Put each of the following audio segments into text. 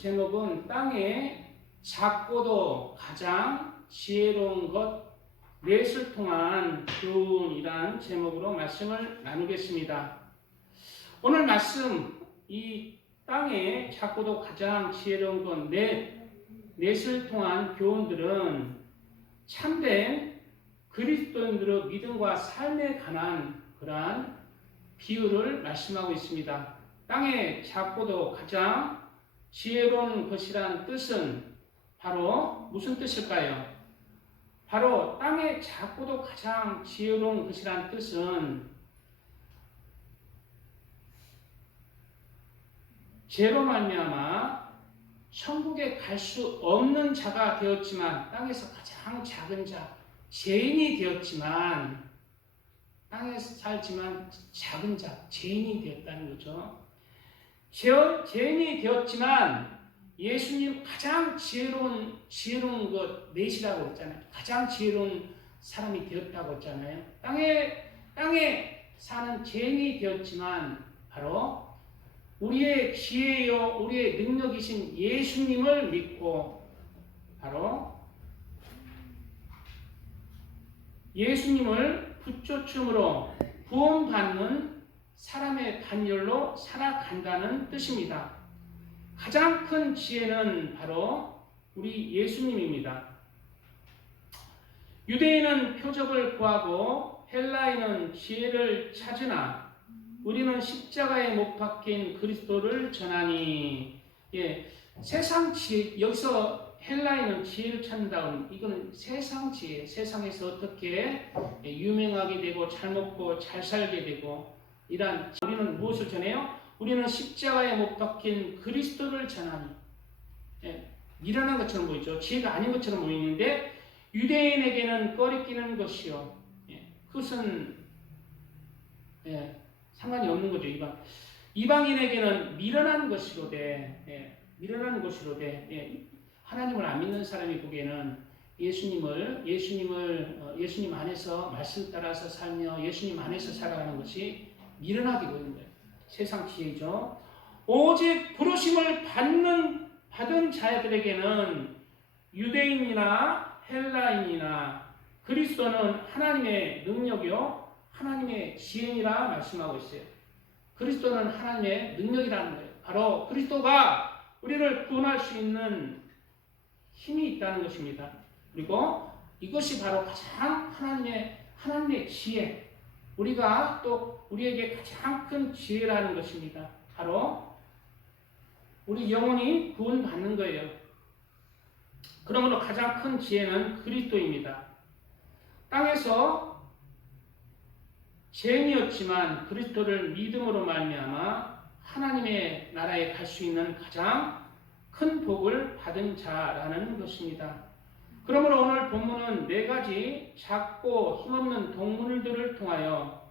제목은 땅에 작고도 가장 지혜로운 것 넷을 통한 교훈이란 제목으로 말씀을 나누겠습니다. 오늘 말씀, 이 땅에 작고도 가장 지혜로운 것 넷을 통한 교훈들은 참된 그리스도인들의 믿음과 삶에 관한 그러한 비유를 말씀하고 있습니다. 땅에 작고도 가장 지혜로운 것이란 뜻은 바로 무슨 뜻일까요? 바로 땅에 작고도 가장 지혜로운 것이란 뜻은 죄로 말미암아 천국에 갈 수 없는 자가 되었지만 땅에서 가장 작은 자, 죄인이 되었지만 땅에서 살지만 작은 자, 죄인이 되었다는 거죠. 죄인이 되었지만 예수님 가장 지혜로운 것 넷이라고 했잖아요. 가장 지혜로운 사람이 되었다고 했잖아요. 땅에 사는 죄인이 되었지만 바로 우리의 지혜요, 우리의 능력이신 예수님을 믿고 바로 예수님을 붙여줌으로 구원받는 사람의 반열로 살아간다는 뜻입니다. 가장 큰 지혜는 바로 우리 예수님입니다. 유대인은 표적을 구하고 헬라인은 지혜를 찾으나 우리는 십자가에 못 박힌 그리스도를 전하니. 세상 지혜, 여기서 헬라인은 지혜를 찾는다는 이건 세상 지혜, 세상에서 어떻게 유명하게 되고 잘 먹고 잘 살게 되고 이란. 우리는 무엇을 전해요? 우리는 십자가에 못 박힌 그리스도를 전하니. 미련한 것처럼 보이죠. 지혜가 아닌 것처럼 보이는데 유대인에게는 꺼리끼는 것이요. 그것은 상관이 없는 거죠. 이방인에게는 미련한 것이로되, 미련한 것이로되, 하나님을 안 믿는 사람이 보기에는 예수님 안에서 말씀 따라서 살며 예수님 안에서 살아가는 것이 미련하게 보이는 거예요. 세상 지혜죠. 오직 부르심을 받은 자들에게는 유대인이나 헬라인이나 그리스도는 하나님의 능력이요 하나님의 지혜니라 말씀하고 있어요. 그리스도는 하나님의 능력이라는 거예요. 바로 그리스도가 우리를 구원할 수 있는 힘이 있다는 것입니다. 그리고 이것이 바로 가장 하나님의 지혜, 우리가 또 우리에게 가장 큰 지혜라는 것입니다. 바로 우리 영혼이 구원받는 거예요. 그러므로 가장 큰 지혜는 그리스도입니다. 땅에서 죄인이었지만 그리스도를 믿음으로 말미암아 하나님의 나라에 갈 수 있는 가장 큰 복을 받은 자라는 것입니다. 그러므로 오늘 본문은 4가지 작고 힘없는 동물들을 통하여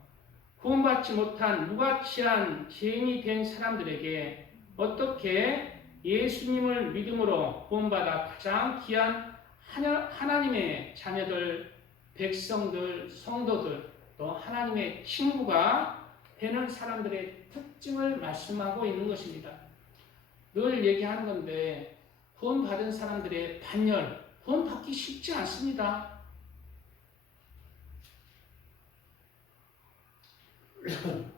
구원받지 못한 무가치한 죄인이 된 사람들에게 어떻게 예수님을 믿음으로 구원받아 가장 귀한 하나님의 자녀들, 백성들, 성도들, 또 하나님의 친구가 되는 사람들의 특징을 말씀하고 있는 것입니다. 늘 얘기하는 건데 구원받은 사람들의 반열, 구원받기 쉽지 않습니다.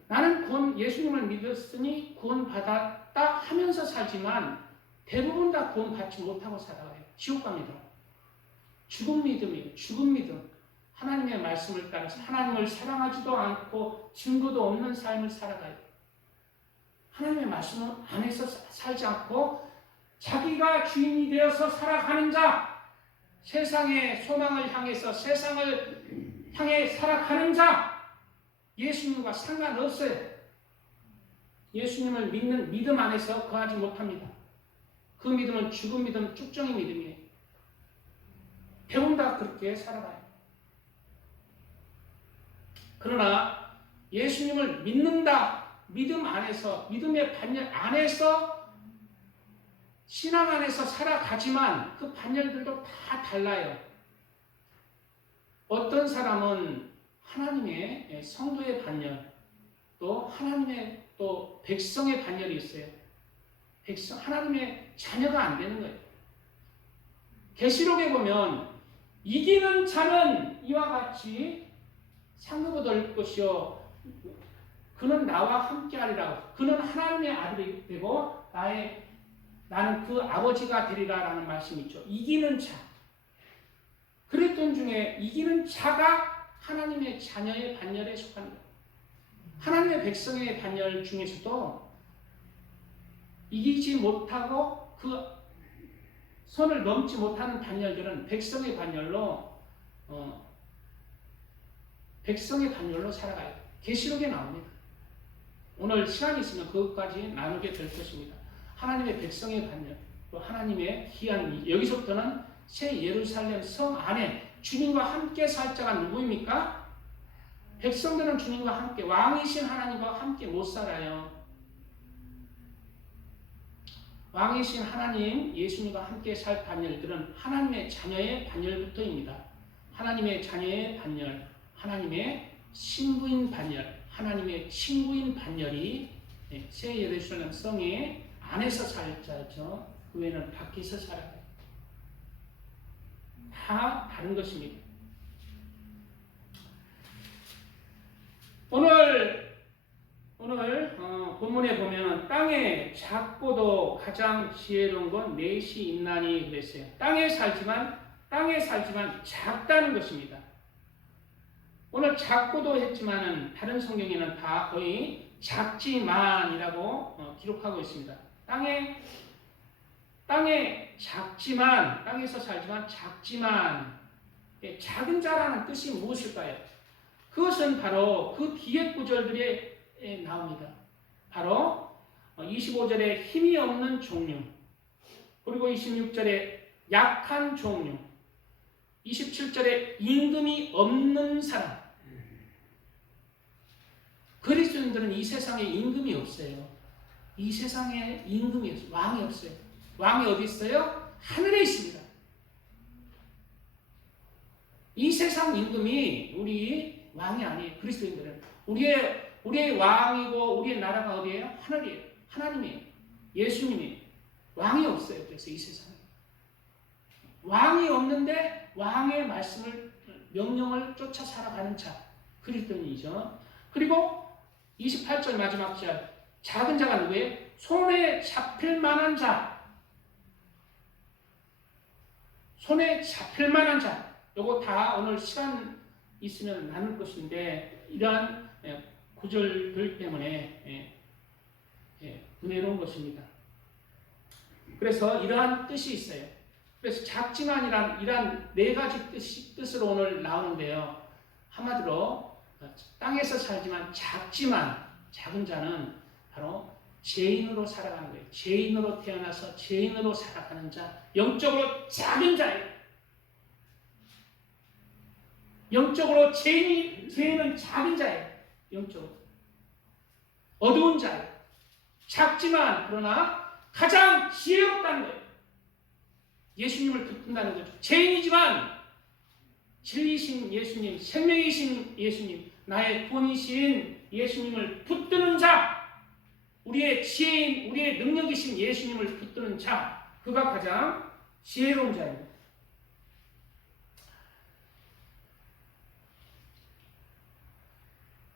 나는 예수님을 믿었으니 구원받았다 하면서 살지만 대부분 다 구원받지 못하고 살아가요. 지옥 갑니다. 죽은 믿음이에요. 죽은 믿음. 하나님의 말씀을 따라서 하나님을 사랑하지도 않고 증거도 없는 삶을 살아가요. 하나님의 말씀 안에서 살지 않고 자기가 주인이 되어서 살아가는 자, 세상의 소망을 향해서 세상을 향해 살아가는 자, 예수님과 상관없어요. 예수님을 믿는 믿음 안에서 거하지 못합니다. 그 믿음은 죽은 믿음, 쭉정이 믿음이에요. 배운다 그렇게 살아가요. 그러나 예수님을 믿는다, 믿음 안에서, 믿음의 반열 안에서, 신앙 안에서 살아가지만 그 반열들도 다 달라요. 어떤 사람은 하나님의 성도의 반열, 또 하나님의 또 백성의 반열이 있어요. 하나님의 자녀가 안 되는 거예요. 계시록에 보면 이기는 자는 이와 같이 상급 얻을 것이요 그는 나와 함께하리라. 그는 하나님의 아들이 되고 나는 그 아버지가 되리라라는 말씀이 있죠. 이기는 자. 그랬던 중에 이기는 자가 하나님의 자녀의 반열에 속한다. 하나님의 백성의 반열 중에서도 이기지 못하고 그 선을 넘지 못하는 반열들은 백성의 반열로 살아가요. 계시록에 나옵니다. 오늘 시간이 있으면 그것까지 나누게 될 것입니다. 하나님의 백성의 반열, 또 하나님의 귀한 여기서부터는 새 예루살렘 성 안에 주님과 함께 살 자가 누구입니까? 백성들은 주님과 함께 왕이신 하나님과 함께 못 살아요. 왕이신 하나님 예수님과 함께 살 반열들은 하나님의 자녀의 반열부터입니다. 하나님의 자녀의 반열, 하나님의 신부인 반열, 하나님의 친구인 반열이 새 예루살렘 성의 안에서 살 자죠. 그 외에는 밖에서 살아가요. 다 다른 것입니다. 오늘 본문에 보면 땅에 작고도 가장 지혜로운 건 넷이 있나니 그랬어요. 땅에 살지만 작다는 것입니다. 오늘 작고도 했지만은 다른 성경에는 다 거의 작지만이라고 기록하고 있습니다. 땅에 작지만, 땅에서 살지만 작지만, 작은 자라는 뜻이 무엇일까요? 그것은 바로 그 뒤에 구절들에 나옵니다. 바로 25절에 힘이 없는 종류, 그리고 26절에 약한 종류, 27절에 임금이 없는 사람. 그리스도인들은 이 세상에 임금이 없어요. 이 세상에 임금이 없어요. 왕이 없어요. 왕이 어디 있어요? 하늘에 있습니다. 이 세상 임금이 우리 왕이 아니에요. 그리스도인들은 우리의 왕이고 우리의 나라가 어디예요? 하늘이에요. 하나님이에요. 예수님이 왕이 없어요. 그래서 이 세상에 왕이 없는데 왕의 말씀을 명령을 쫓아 살아가는 자 그리스도인이죠. 그리고 28절 마지막 절 작은 자가 누구예요? 손에 잡힐 만한 자. 손에 잡힐 만한 자. 요거 다 오늘 시간 있으면 나눌 것인데 이러한 구절들 때문에 은혜로운 것입니다. 그래서 이러한 뜻이 있어요. 그래서 작지만 이란 네 가지 뜻으로 오늘 나오는데요. 한마디로 땅에서 살지만 작은 자는 바로 죄인으로 살아가는 거예요. 죄인으로 태어나서 죄인으로 살아가는 자, 영적으로 작은 자예요. 영적으로 죄인은 작은 자예요. 영적으로 어두운 자예요. 작지만 그러나 가장 지혜롭다는 거예요. 예수님을 붙든다는 거죠. 죄인이지만 진리신 예수님, 생명이신 예수님, 나의 구원이신 예수님을 붙드는 자, 우리의 지혜인, 우리의 능력이신 예수님을 붙드는 자, 그가 가장 지혜로운 자입니다.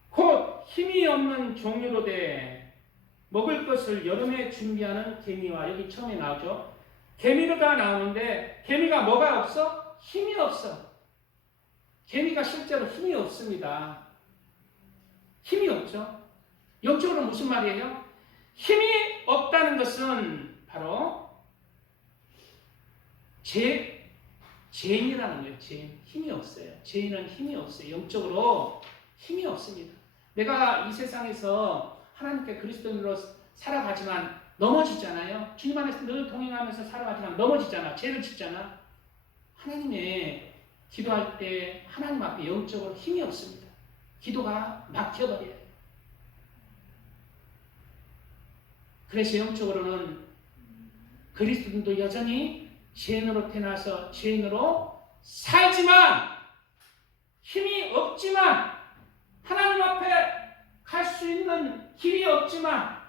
곧 힘이 없는 종류로 돼 먹을 것을 여름에 준비하는 개미와, 여기 처음에 나오죠. 개미가 나오는데 개미가 뭐가 없어? 힘이 없어. 개미가 실제로 힘이 없습니다. 힘이 없죠. 영적으로 무슨 말이에요? 힘이 없다는 것은 바로 죄인이라는 거예요. 죄인. 힘이 없어요. 죄인은 힘이 없어요. 영적으로 힘이 없습니다. 내가 이 세상에서 하나님께 그리스도인으로 살아가지만 넘어지잖아요. 주님 안에서 늘 동행하면서 살아가지만 넘어지잖아. 죄를 짓잖아. 하나님의 기도할 때 하나님 앞에 영적으로 힘이 없습니다. 기도가 막혀버려요. 그래서 영적으로는 그리스도인도 여전히 죄인으로 태어나서 죄인으로 살지만 힘이 없지만 하나님 앞에 갈 수 있는 길이 없지만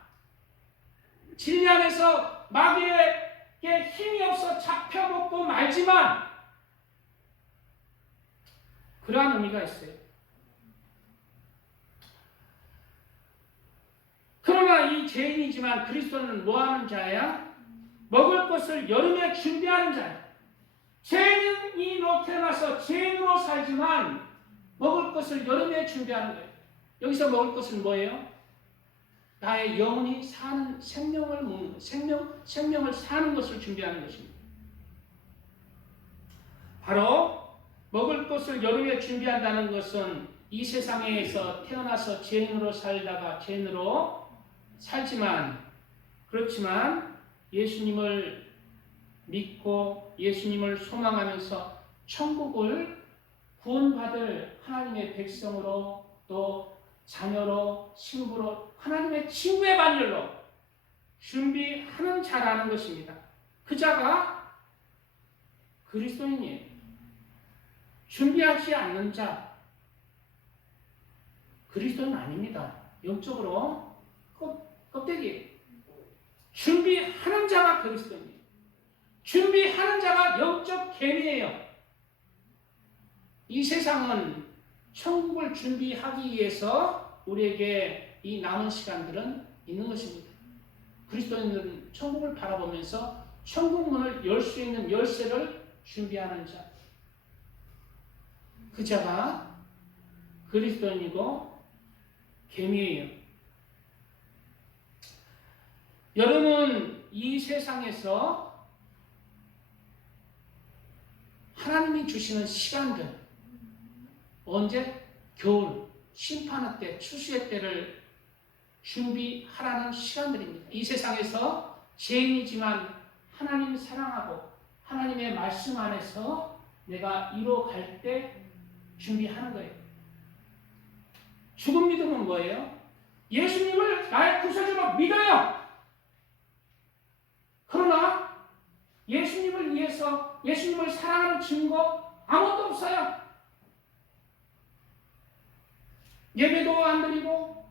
진리 안에서 마귀에게 힘이 없어 잡혀먹고 말지만 그러한 의미가 있어요. 그러나 이 죄인이지만 그리스도는 뭐하는 자야? 먹을 것을 여름에 준비하는 자야. 죄인으로 태어나서 죄인으로 살지만 먹을 것을 여름에 준비하는 거예요. 여기서 먹을 것은 뭐예요? 나의 영혼이 사는 생명을 먹는 것, 생명을 사는 것을 준비하는 것입니다. 바로 먹을 것을 여름에 준비한다는 것은 이 세상에서 태어나서 죄인으로 살다가 죄인으로 살지만 그렇지만 예수님을 믿고 예수님을 소망하면서 천국을 구원받을 하나님의 백성으로 또 자녀로 신부로 하나님의 친구의 반열로 준비하는 자라는 것입니다. 그 자가 그리스도인이에요. 준비하지 않는 자 그리스도는 아닙니다. 영적으로 껍데기. 준비하는 자가 그리스도입니다. 준비하는 자가 영적 개미예요. 이 세상은 천국을 준비하기 위해서 우리에게 이 남은 시간들은 있는 것입니다. 그리스도인들은 천국을 바라보면서 천국 문을 열 수 있는 열쇠를 준비하는 자. 그 자가 그리스도인이고 개미예요. 여러분 이 세상에서 하나님이 주시는 시간들 언제? 겨울, 심판의 때, 추수의 때를 준비하라는 시간들입니다. 이 세상에서 죄인이지만 하나님 사랑하고 하나님의 말씀 안에서 내가 이루어갈 때 준비하는 거예요. 죽은 믿음은 뭐예요? 예수님을 나의 구세주로 믿어요. 그러나 예수님을 위해서 예수님을 사랑하는 증거 아무것도 없어요. 예배도 안 드리고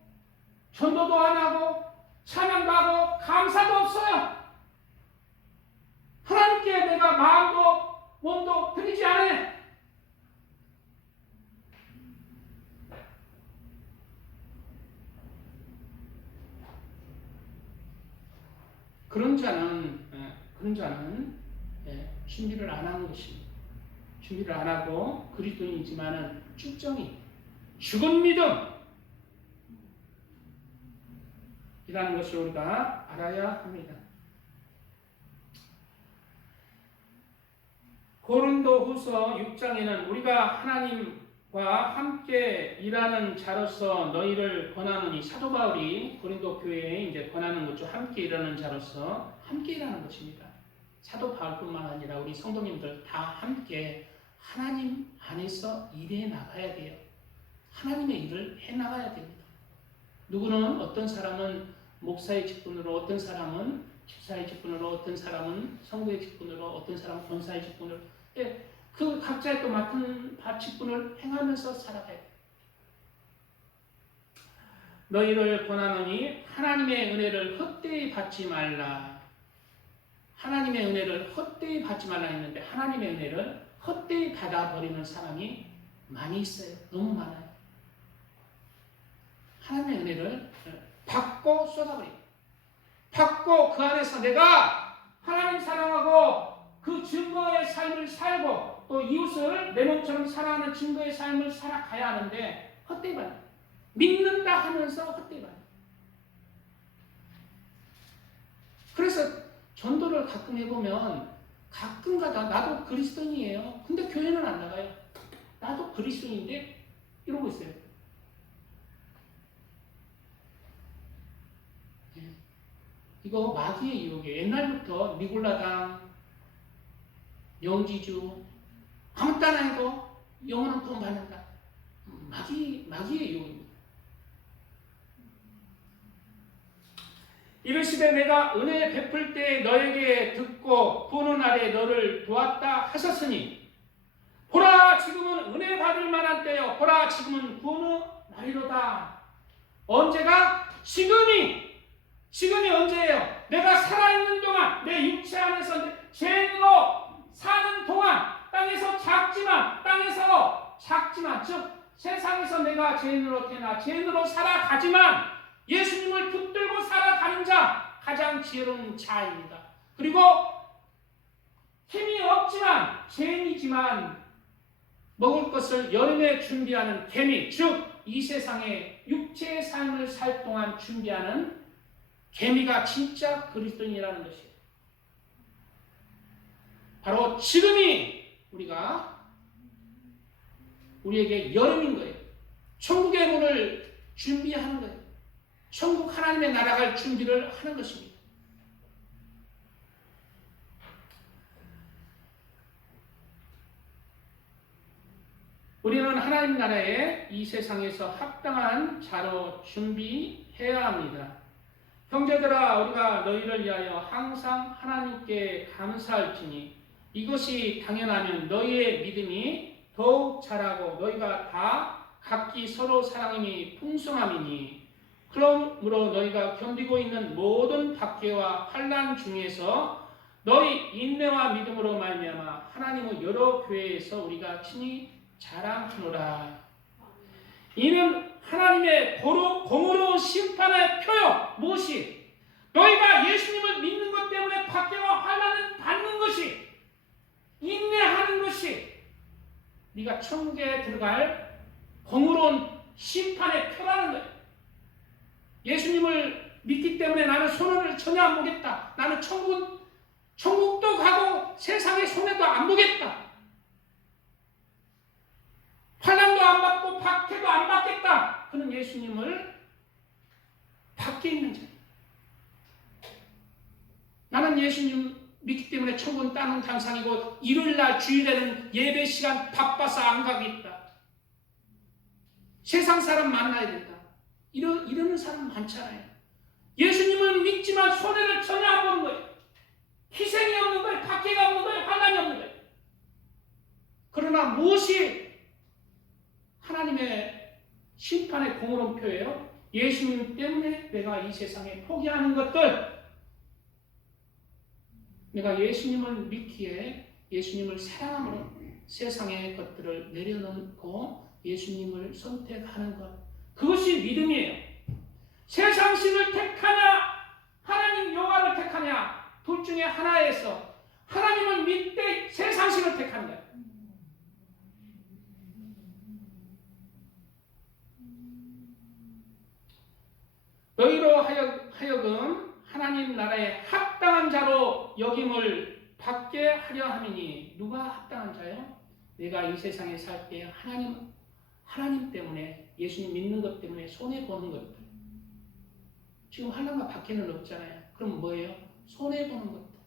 전도도 안 하고 찬양도 하고 감사도 없어요. 하나님께 내가 마음도 몸도 드리지 않아요. 그런 자는 준비를 안 하는 것입니다. 준비를 안 하고 그리스도인이지만은 쭉정이 죽은 믿음 이라는 것을 우리가 알아야 합니다. 고린도후서 6장에는 우리가 하나님과 함께 일하는 자로서 너희를 권하노니 사도 바울이 고린도 교회에 이제 권하는 거죠. 함께 일하는 자로서 함께 일하는 것입니다. 사도 바울뿐만 아니라 우리 성도님들 다 함께 하나님 안에서 일해 나가야 돼요. 하나님의 일을 해 나가야 됩니다. 누구는 어떤 사람은 목사의 직분으로, 어떤 사람은 집사의 직분으로, 어떤 사람은 성도의 직분으로, 어떤 사람은 권사의 직분으로, 그 각자의 또 맡은 직분을 행하면서 살아가야 돼요. 너희를 권하노니 하나님의 은혜를 헛되이 받지 말라. 하나님의 은혜를 헛되이 받지 말라 했는데 하나님의 은혜를 헛되이 받아버리는 사람이 많이 있어요. 너무 많아요. 하나님의 은혜를 받고 쏟아버려요. 받고 그 안에서 내가 하나님 사랑하고 그 증거의 삶을 살고 또 이웃을 내 몸처럼 사랑하는 증거의 삶을 살아가야 하는데 헛되이 받아요. 믿는다 하면서 헛되이 받아요. 그래서 전도를 가끔 해보면 가끔가다 나도 그리스도인이에요. 근데 교회는 안 나가요. 나도 그리스도인인데 이러고 있어요. 이거 마귀의 유혹이에요. 옛날부터 니골라당, 영지주 아무 따나 해도 영원한 구원 받는다. 마귀의 유혹입니다. 이르시되 내가 은혜 베풀 때 너에게 듣고 구원의 날에 너를 도왔다 하셨으니 보라 지금은 은혜 받을 만한 때요 보라 지금은 구원의 날이로다. 언제가? 지금이 지금이 언제예요? 내가 살아있는 동안, 내 육체 안에서 죄인으로 사는 동안, 땅에서 작지만, 즉 세상에서 내가 죄인으로 태어나 죄인으로 살아가지만 예수님을 붙들고 살아가는 자, 가장 지혜로운 자입니다. 그리고 힘이 없지만, 죄인이지만 먹을 것을 여름에 준비하는 개미, 즉 이 세상에 육체의 삶을 살 동안 준비하는 개미가 진짜 그리스도인이라는 것이에요. 바로 지금이 우리에게 여름인 거예요. 천국의 문을 준비하는 거예요. 천국 하나님의 나라 갈 준비를 하는 것입니다. 우리는 하나님 나라에 이 세상에서 합당한 자로 준비해야 합니다. 형제들아, 우리가 너희를 위하여 항상 하나님께 감사할지니 이것이 당연하면 너희의 믿음이 더욱 자라고 너희가 다 각기 서로 사랑함이 풍성함이니, 그러므로 너희가 견디고 있는 모든 박해와 환난 중에서 너희 인내와 믿음으로 말미암아 하나님의 여러 교회에서 우리가 친히 자랑하노라. 이는 하나님의 공의로운 심판의 표요. 무엇이? 너희가 예수님을 믿는 것 때문에 박해와 환난을 받는 것이, 인내하는 것이 네가 천국에 들어갈 공의로운 심판의 표라는 거예요. 예수님을 믿기 때문에 나는 손해를 전혀 안 보겠다. 나는 천국도 가고 세상의 손해도 안 보겠다. 환난도 안 받고 박해도 안 받겠다. 그는 예수님을 밖에 있는 자예요. 나는 예수님 믿기 때문에 천국은 따는 당상이고 일요일날 주일에는 예배 시간 바빠서 안 가겠다. 세상 사람 만나야 된다. 이러는 사람 많잖아요. 예수님을 믿지만 손해를 전혀 안 보는 거예요. 희생이 없는 거예요. 박해가 없는 거예요. 환난이 없는 거예요. 그러나 무엇이 하나님의 심판의 공의로운 표예요? 예수님 때문에 내가 이 세상에 포기하는 것들, 내가 예수님을 믿기에 예수님을 사랑함으로 세상의 것들을 내려놓고 예수님을 선택하는 것, 그것이 믿음이에요. 세상신을 택하냐 하나님 여호와를 택하냐, 둘 중에 하나에서 하나님을 믿되 세상신을 택하는 거예요. 너희로 하여금 하나님 나라에 합당한 자로 여김을 받게 하려 함이니, 누가 합당한 자요? 내가 이 세상에 살 때 하나님 때문에, 예수님 믿는 것 때문에 손해보는 것들. 지금 환난과 박해는 없잖아요. 그럼 뭐예요? 손해보는 것들.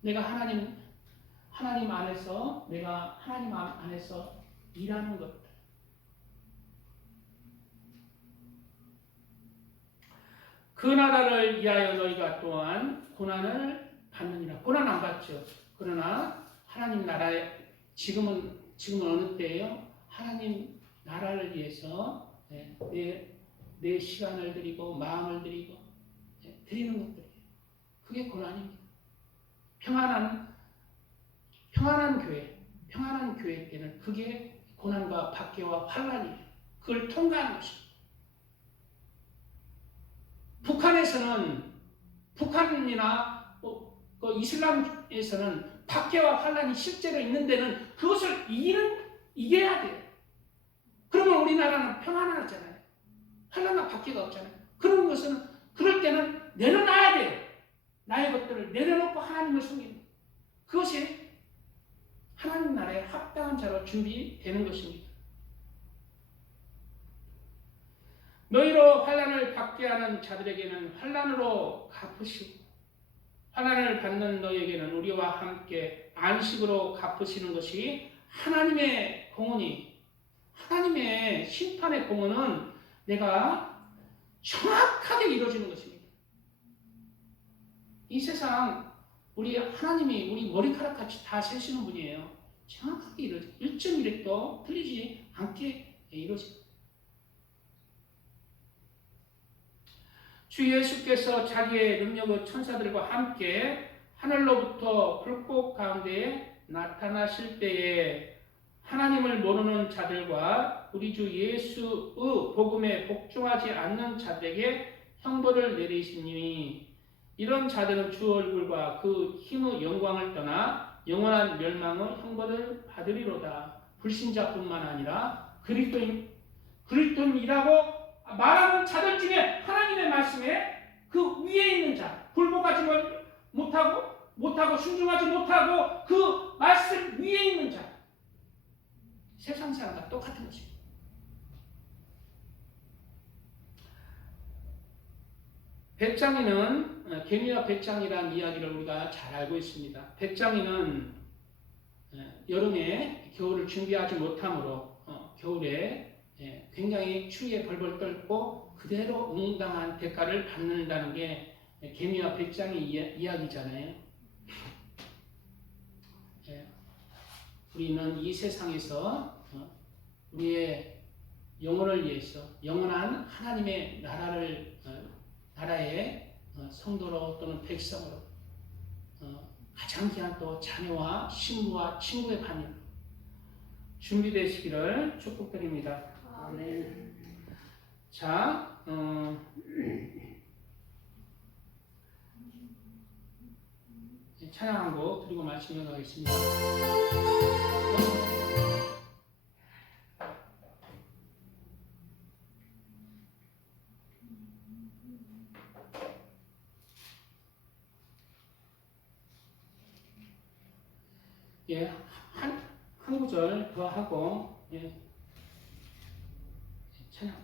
내가 하나님 안에서, 내가 하나님 안에서 일하는 것들. 그 나라를 위하여 너희가 또한 고난을 받느니라. 고난 안 받죠. 그러나 하나님 나라에 지금은 어느 때예요? 하나님 나라를 위해서 내 시간을 드리고 마음을 드리고 드리는 것들이에요. 그게 고난입니다. 평안한 교회 때는 그게 고난과 박해와 환난이에요. 그걸 통과하는 것입니다. 북한이나 이슬람에서는 박해와 환난이 실제로 있는 데는 그것을 이겨야 돼요. 그러면 우리나라는 평안하잖아요. 환난과 박해가 없잖아요. 그럴 때는 내려놔야 돼요. 나의 것들을 내려놓고 하나님을 섬기는, 그것이 하나님 나라에 합당한 자로 준비되는 것입니다. 너희로 환난을 받게 하는 자들에게는 환난으로 갚으시고, 환난을 받는 너희에게는 우리와 함께 안식으로 갚으시는 것이 하나님의 공헌이, 하나님의 심판의 공헌은 내가 정확하게 이루어지는 것입니다. 이 세상 하나님이 우리 머리카락같이 다 세시는 분이에요. 정확하게 이루어져요. 1.1획도 틀리지 않게 이루어집니다. 주 예수께서 자기의 능력의 천사들과 함께 하늘로부터 불꽃 가운데 나타나실 때에 하나님을 모르는 자들과 우리 주 예수의 복음에 복종하지 않는 자들에게 형벌을 내리시니 이런 자들은 주 얼굴과 그 힘의 영광을 떠나 영원한 멸망의 형벌을 받으리로다. 불신자뿐만 아니라 그리스도인이라고 말하는 자들 중에 하나님의 말씀에 그 위에 있는 자, 굴복하지 못하고 순종하지 못하고 그 말씀 위에 있는 자, 세상 사람과 똑같은 것입니다. 벳장이는 개미와 벳장이라는 이야기를 우리가 잘 알고 있습니다. 벳장이는 여름에 겨울을 준비하지 못함으로 겨울에 굉장히 추위에 벌벌 떨고 그대로 응당한 대가를 받는다는 게 개미와 벳장의 이야기잖아요. 우리는 이 세상에서 우리의 영혼을 위해서 영원한 하나님의 나라의 성도로 또는 백성으로 가장 귀한 또 자녀와 신부와 친구의 반영 준비되시기를 축복드립니다. 아멘. 자, 찬양 한 곡 드리고 말씀 이어가겠습니다. 예, 한 구절 더 하고 찬양.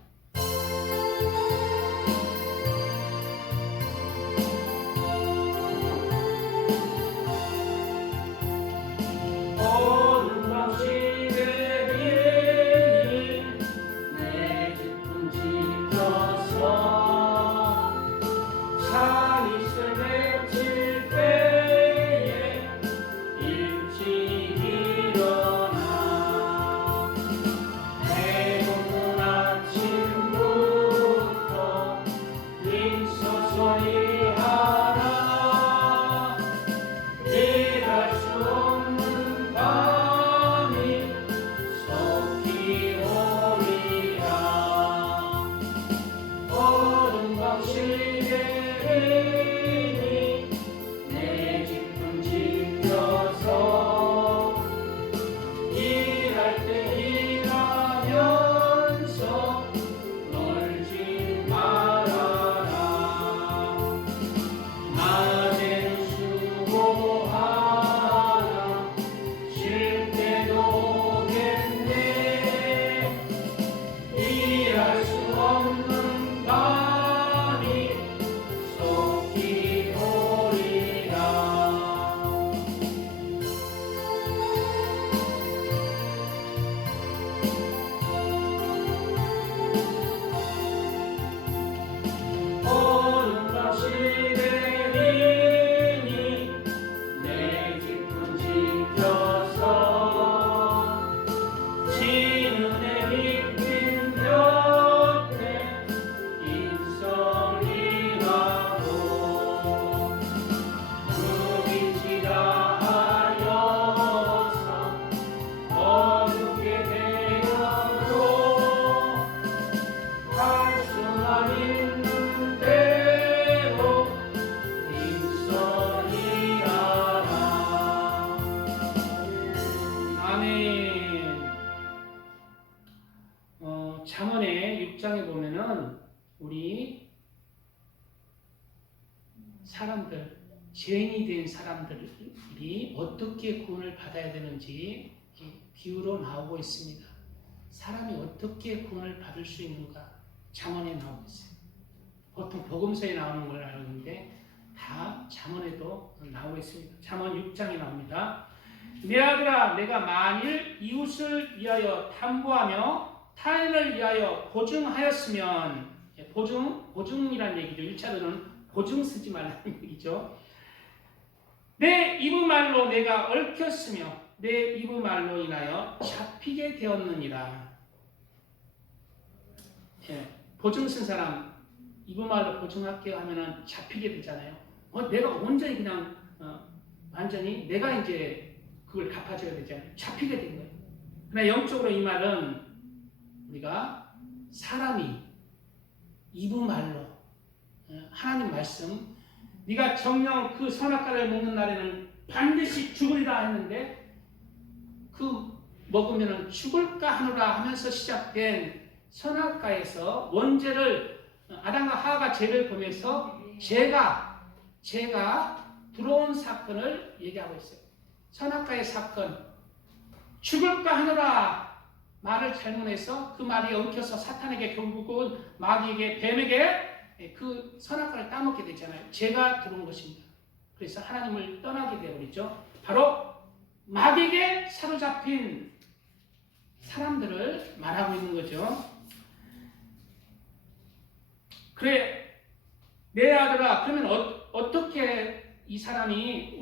잠언의 6장에 보면은 우리 사람들, 죄인이 된 사람들이 어떻게 구원을 받아야 되는지 비유로 나오고 있습니다. 사람이 어떻게 구원을 받을 수 있는가 잠언에 나오고 있어요. 보통 복음서에 나오는 걸 알고 있는데 다 잠언에도 나오고 있습니다. 잠언 6장에 나옵니다. 내 아들아, 내가 만일 이웃을 위하여 담보하며 타인을 위하여 보증하였으면, 보증이라는 얘기죠. 1차로는 보증 쓰지 말라는 얘기죠. 내 입의 말로 내가 얽혔으며 내 입의 말로 인하여 잡히게 되었느니라. 보증 쓴 사람 이분말로 보증할게요 하면은 잡히게 되잖아요. 내가 온전히 그냥 완전히 내가 이제 그걸 갚아줘야 되잖아요. 잡히게 된 거예요. 그러나 영적으로 이 말은 우리가 사람이 이분말로 하나님 말씀, 네가 정령 그 선악과를 먹는 날에는 반드시 죽으리라 했는데 그 먹으면 죽을까 하노라 하면서 시작된 선악과에서 원죄를 아담과 하와가 죄를 범해서 제가 들어온 사건을 얘기하고 있어요. 선악과의 사건, 죽을까 하노라 말을 잘못해서 그 말이 엉켜서 사탄에게 결국은 마귀에게 뱀에게 그 선악과를 따먹게 되잖아요. 죄가 들어온 것입니다. 그래서 하나님을 떠나게 되어버리죠. 바로 마귀에게 사로잡힌 사람들을 말하고 있는 거죠. 그래, 내 아들아, 그러면 어떻게 이 사람이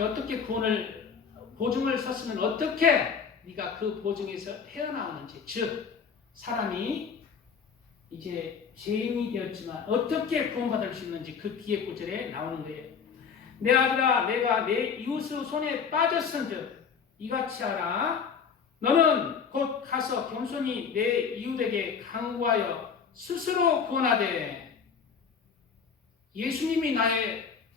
어떻게 구원을 보증을 섰으면 어떻게 네가 그 보증에서 헤어나오는지, 즉 사람이 이제 죄인이 되었지만 어떻게 구원받을 수 있는지 그 뒤에 구절에 나오는 거예요. 내 아들아, 내가 내 이웃의 손에 빠졌은즉 이같이 하라. 너는 곧 가서 겸손히 내 이웃에게 간구하여 스스로 구원하되, 예수님이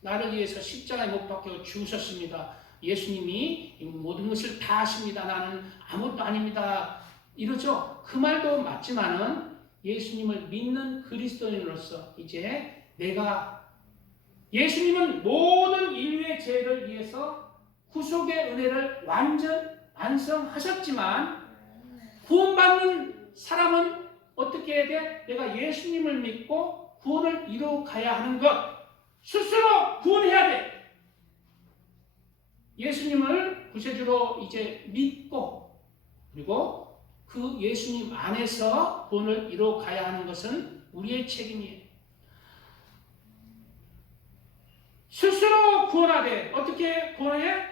나를 위해서 십자가에 못 박혀 죽으셨습니다. 예수님이 모든 것을 다 하십니다. 나는 아무것도 아닙니다. 이러죠. 그 말도 맞지만은 예수님을 믿는 그리스도인으로서 이제 내가 예수님은 모든 인류의 죄를 위해서 구속의 은혜를 완성하셨지만 구원받는 사람은 어떻게 해야 돼? 내가 예수님을 믿고 구원을 이루어 가야 하는 것, 스스로 구원해야 돼. 예수님을 구세주로 이제 믿고 그리고 그 예수님 안에서 구원을 이루어 가야 하는 것은 우리의 책임이에요. 스스로 구원하되, 어떻게 구원해?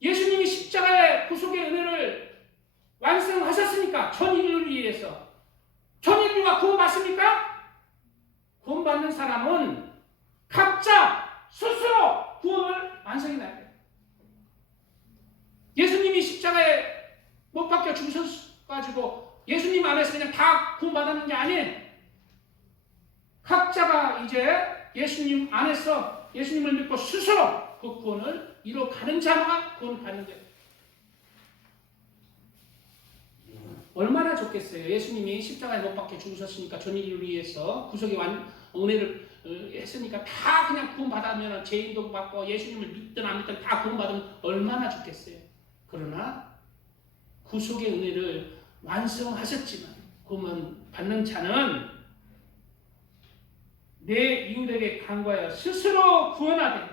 예수님이 십자가의 구속의 은혜를 완성하셨으니까, 전 인류를 위해서. 전 인류가 구원받습니까? 구원받는 사람은 각자 스스로 구원을 완성해놔야 돼요. 예수님이 십자가에 못 박혀 죽으셔가지고 예수님 안에서 그냥 다 구원받았는 게 아니에요. 각자가 이제 예수님 안에서 예수님을 믿고 스스로 그 구원을 이뤄가는 자가 구원을 받는 거예요. 얼마나 좋겠어요. 예수님이 십자가에 못 박혀 죽으셨으니까 전 인류를 위해서 구속의 은혜를 했으니까 다 그냥 구원받으면 죄인도 받고 예수님을 믿든 안 믿든 다 구원받으면 얼마나 좋겠어요. 그러나 구속의 은혜를 완성하셨지만 구원 받는 자는 내 이웃에게 간구하여 스스로 구원하되,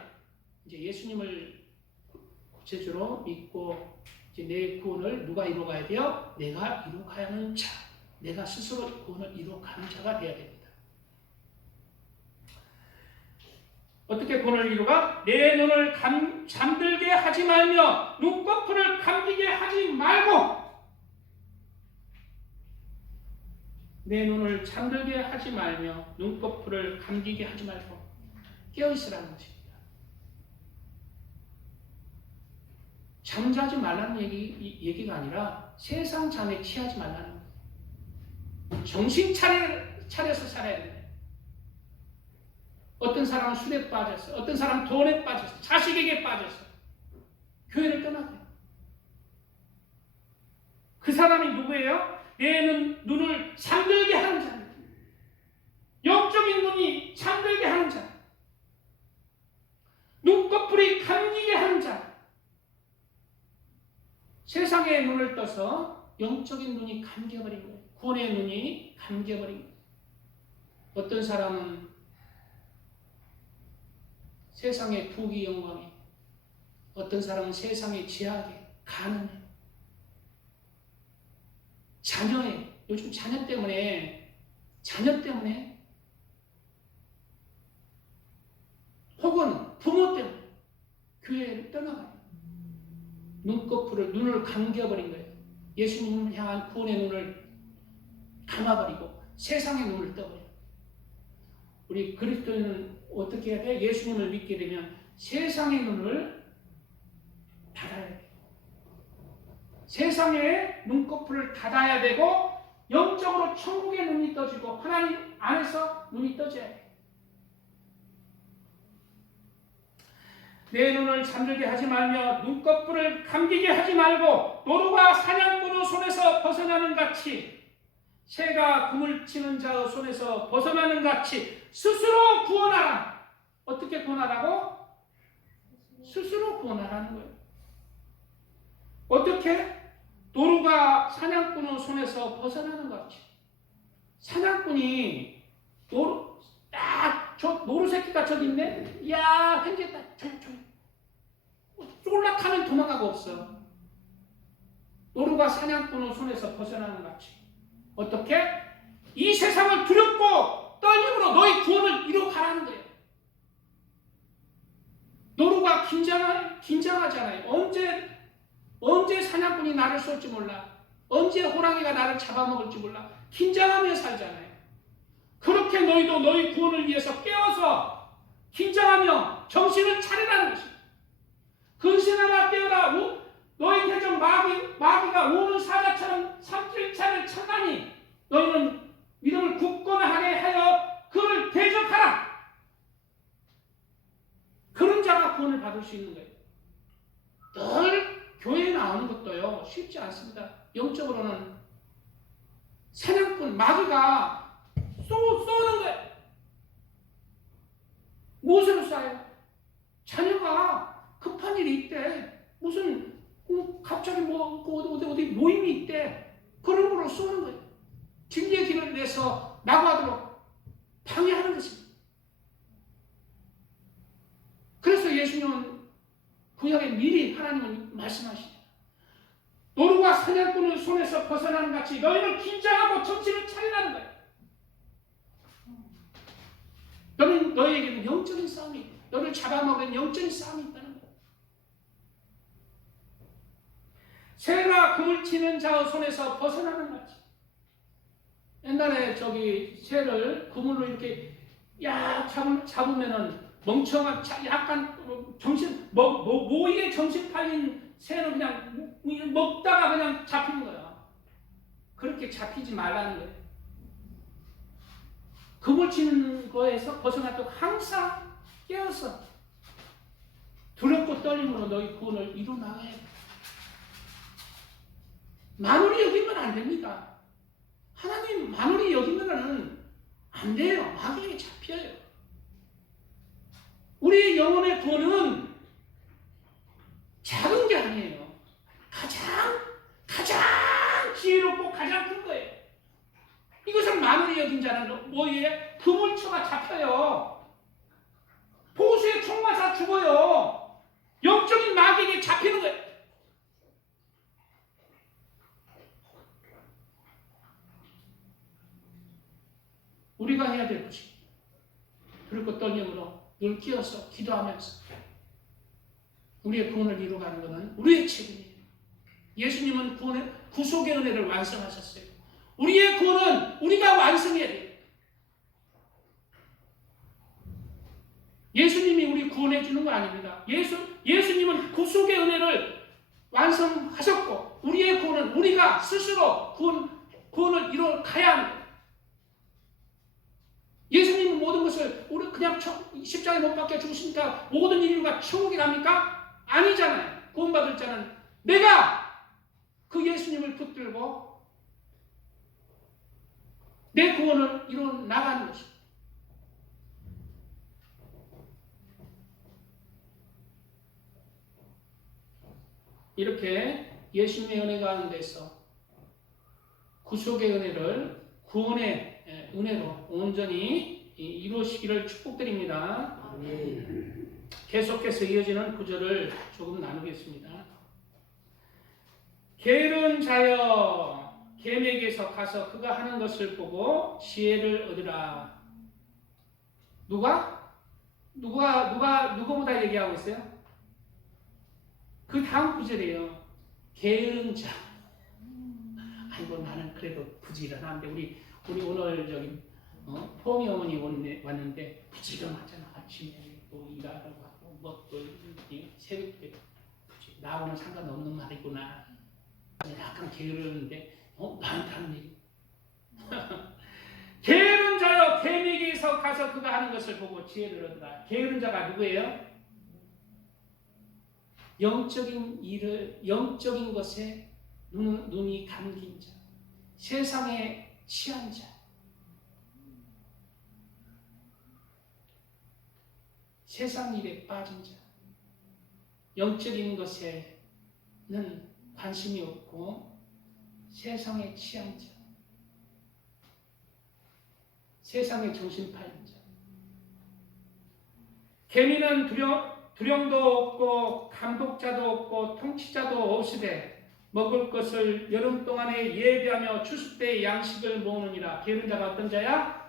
이제 예수님을 구세주로 믿고 이제 내 구원을 누가 이루어가야 돼요? 내가 이루어가야 하는 자, 내가 스스로 구원을 이루어가는 자가 되어야 됩니다. 어떻게 구원을 이루가? 내 눈을 잠들게 하지 말며 눈꺼풀을 감기게 하지 말고, 내 눈을 잠들게 하지 말며 눈꺼풀을 감기게 하지 말고 깨어있으라는 것입니다. 잠자지 말라는 얘기가 아니라 세상 잠에 취하지 말라는 거예요. 정신 차려서 살아야 돼요. 어떤 사람은 술에 빠졌어, 어떤 사람은 돈에 빠졌어, 자식에게 빠졌어, 교회를 떠나게. 그 사람이 누구예요? 내 눈을 잠들게 하는 자, 영적인 눈이 잠들게 하는 자, 눈꺼풀이 감기게 하는 자. 세상의 눈을 떠서 영적인 눈이 감겨버린 거예요. 구원의 눈이 감겨버린 거예요. 어떤 사람은 세상의 부귀 영광에, 어떤 사람은 세상의 제약에, 가난에, 자녀에, 요즘 자녀 때문에 혹은 부모 때문에 교회를 떠나가요. 눈을 감겨버린 거예요. 예수님을 향한 구원의 눈을 감아버리고 세상의 눈을 떠버려요. 우리 그리스도인은 어떻게 해야 돼? 예수님을 믿게 되면 세상의 눈을 닫아야 돼. 세상의 눈꺼풀을 닫아야 되고 영적으로 천국의 눈이 떠지고 하나님 안에서 눈이 떠져야 돼. 내 눈을 잠들게 하지 말며 눈꺼풀을 감기게 하지 말고 노루가 사냥꾼의 손에서 벗어나는 같이 새가 그물 치는 자의 손에서 벗어나는 같이 스스로 구원하라. 어떻게 구원하라고? 스스로 구원하라는 거예요. 어떻게? 노루가 사냥꾼의 손에서 벗어나는 것 같이. 사냥꾼이 저 노루 새끼가 저기 있네? 야, 현재다. 저기. 쫄락하면 도망가고 없어. 노루가 사냥꾼의 손에서 벗어나는 것 같이. 어떻게? 이 세상을 두렵고 떨림으로 너희 구원을 이뤄가라는 거예요. 노루가 긴장하잖아요. 언제 사냥꾼이 나를 쏠지 몰라. 언제 호랑이가 나를 잡아먹을지 몰라. 긴장하며 살잖아요. 그렇게 너희도 너희 구원을 위해서 깨어서 긴장하며 정신을 차리라는 것입니다. 근신하라 깨어라. 너희 대적 마귀가 오는 사자처럼 삼킬차를 찾나니 너희는 믿음을 굳건하게 하여 그를 대적하라. 그런 자가 구원을 받을 수 있는 거예요. 늘 교회에 나오는 것도요 쉽지 않습니다. 영적으로는 사냥꾼 마귀가 쏘는 거예요. 무엇으로 쏴요? 자녀가 급한 일이 있대. 무슨 갑자기 어디 모임이 있대. 그런 걸로 쏘는 거예요. 진리의 길을 내서 나가도록 방해하는 것입니다. 그래서 예수님은 구약에 미리 하나님은 말씀하시죠. 노루가 사냥꾼의 손에서 벗어나는 같이 너희는 긴장하고 정신을 차리라는 거예요. 너희에게는 영적인 싸움이 있다. 너를 잡아먹는 영적인 싸움이 있다는 거예요. 새가 그물 치는 자의 손에서 벗어나는 것 같이. 옛날에 새를 그물로 이렇게 잡으면은 멍청한 약간 정신 모이에 정신 팔린 새는 그냥 먹다가 그냥 잡히는 거야. 그렇게 잡히지 말라는 거예요. 그물 치는 거에서 벗어나도록 항상 깨어서 두렵고 떨림으로 너희 구원을 이루 나가야 돼. 만홀히 여기면 안 됩니다. 하나님 만홀히 여기면은 안 돼요. 마귀에게 잡혀요. 우리의 영혼의 구원은 작은 게 아니에요. 가장 지혜롭고 가장 큰 거예요. 이것을 만홀히 여긴 자는 뭐에? 그물처가 잡혀요. 보수에 총 맞아 죽어요. 영적인 마귀에게 잡히는 거예요. 우리가 해야 될 것이 그리고 떨림으로 늘 끼어서 기도하면서 우리의 구원을 이루어가는 것은 우리의 책임이에요. 예수님은 구속의 은혜를 완성하셨어요. 우리의 구원은 우리가 완성해야 돼요. 예수님이 우리 구원해 주는 거 아닙니다. 예수님은 구속의 은혜를 완성하셨고 우리의 구원은 우리가 스스로 구원을 이루어 가야 합니다. 예수님은 모든 것을 우리 그냥 십자가에 못 박혀 죽으시니까 모든 인류가 천국에 갑니까? 아니잖아요. 구원받을 자는 내가 그 예수님을 붙들고 내 구원을 이루어 나가는 것입니다. 이렇게 예수님의 은혜 가운데서 구속의 은혜를 구원의 은혜로 온전히 이루시기를 축복드립니다. 계속해서 이어지는 구절을 조금 나누겠습니다. 게으른 자여 겜에게서 가서 그가 하는 것을 보고 지혜를 얻으라. 누구보다 얘기하고 있어요? 그 다음 구절이에요. 게으른 자. 아이고 나는 그래도 부지런한데 우리 오늘 포미 어머니 왔는데 부지런하잖아. 아침에 또 일하러 가고 뭐또 새벽에 나하고는 상관없는 말이구나. 약간 게으르는데 나한테 얘기. 게으른 자여 뱀에게서 가서 그가 하는 것을 보고 지혜를 얻으라. 게으른 자가 누구예요? 영적인 것에 눈이 감긴 자, 세상에 취한 자, 세상 일에 빠진 자, 영적인 것에는 관심이 없고 세상에 취한 자, 세상에 정신 팔린 자. 개미는 두령도 없고 감독자도 없고 통치자도 없으되 먹을 것을 여름 동안에 예비하며 추수 때의 양식을 모으느니라. 게으른 자가 어떤 자야?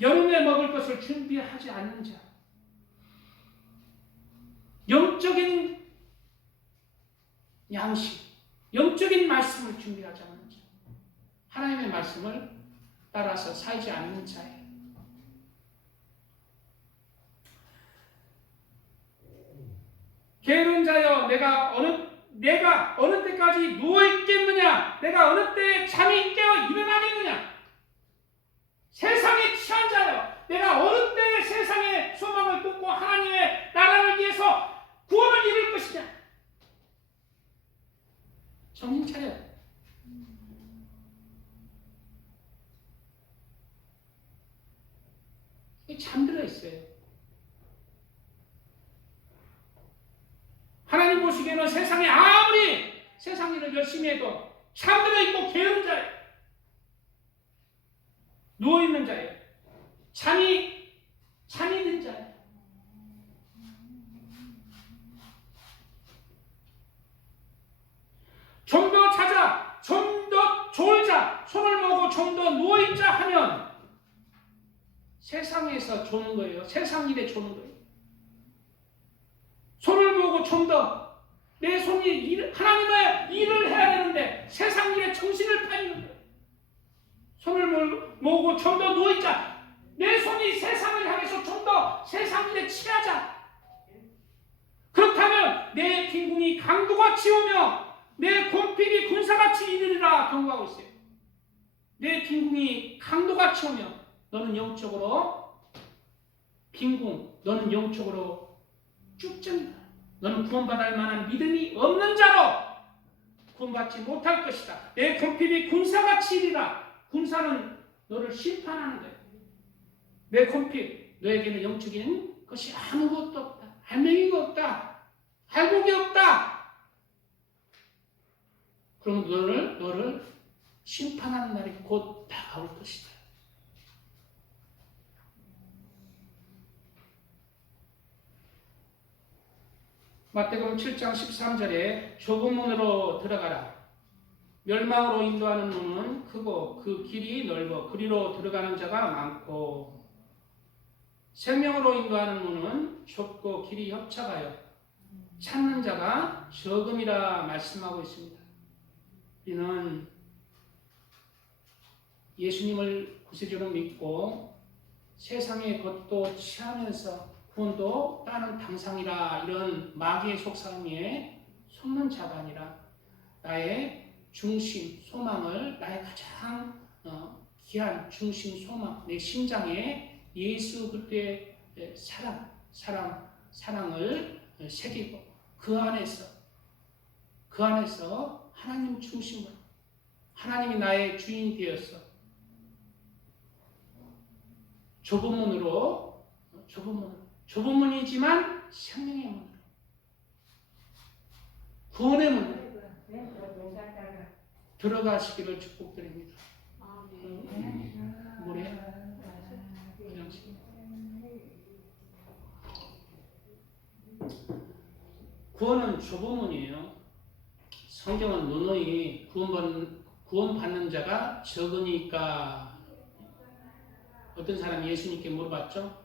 여름에 먹을 것을 준비하지 않는 자. 영적인 양식, 영적인 말씀을 준비하지 않는 자. 하나님의 말씀을 따라서 살지 않는 자예요. 게으른 자여 내가 어느 때까지 누워있겠느냐? 내가 어느 때에 잠이 깨어 일어나겠느냐? 세상에 취한 자여 내가 어느 때에 세상의 소망을 끊고 하나님의 나라를 위해서 구원을 이룰 것이냐? 정신 차려. 잠들어 있어요. 하나님 보시기에는 세상에 아무리 세상 일을 열심히 해도 잠들어 있고 게으른 자예요. 누워 있는 자예요. 잠이 든 자예요. 좀 더 자자, 좀 더 졸자, 손을 모으고 좀 더 누워 있자 하면 세상에서 조는 거예요. 세상 일에 조는 거예요. 손을 모으고 좀 더 내 손이 하나님의 일을 해야 되는데 세상 일에 정신을 팔리는 거예요. 손을 모으고 좀 더 누워있자. 내 손이 세상을 향해서 좀 더 세상 일에 취하자. 그렇다면 내 빈궁이 강도같이 오며 내 곰핍이 군사같이 이르리라 경고하고 있어요. 내 빈궁이 강도같이 오며 너는 영적으로 빈궁, 너는 영적으로 쭉정이다. 너는 구원받을 만한 믿음이 없는 자로 구원받지 못할 것이다. 내 곰핍이 군사같이 이리라. 군사는 너를 심판하는 거예요. 내 곰핍, 너에게는 영적인 것이 아무것도 없다. 할명이가 없다. 할복이 없다. 그럼 너를 심판하는 날이 곧 다가올 것이다. 마태복음 7장 13절에 좁은 문으로 들어가라. 멸망으로 인도하는 문은 크고 그 길이 넓어 그리로 들어가는 자가 많고 생명으로 인도하는 문은 좁고 길이 협착하여 찾는 자가 적음이라 말씀하고 있습니다. 우리는 예수님을 구세주로 믿고 세상의 것도 취하면서 구원도 따는 당상이라 이런 마귀의 속삭임에 속는 자가 아니라 나의 중심, 소망을 나의 가장 귀한 중심, 소망, 내 심장에 예수 그리스도의 사랑을 새기고 그 안에서 하나님 중심으로 하나님이 나의 주인이 되어서 좁은 문이지만 생명의 문으로 구원의 문으로 들어가시기를 축복드립니다. 뭐래? 구원은 좁은 문이에요. 성경은 누누이 구원받는 자가 적으니까 어떤 사람이 예수님께 물어봤죠.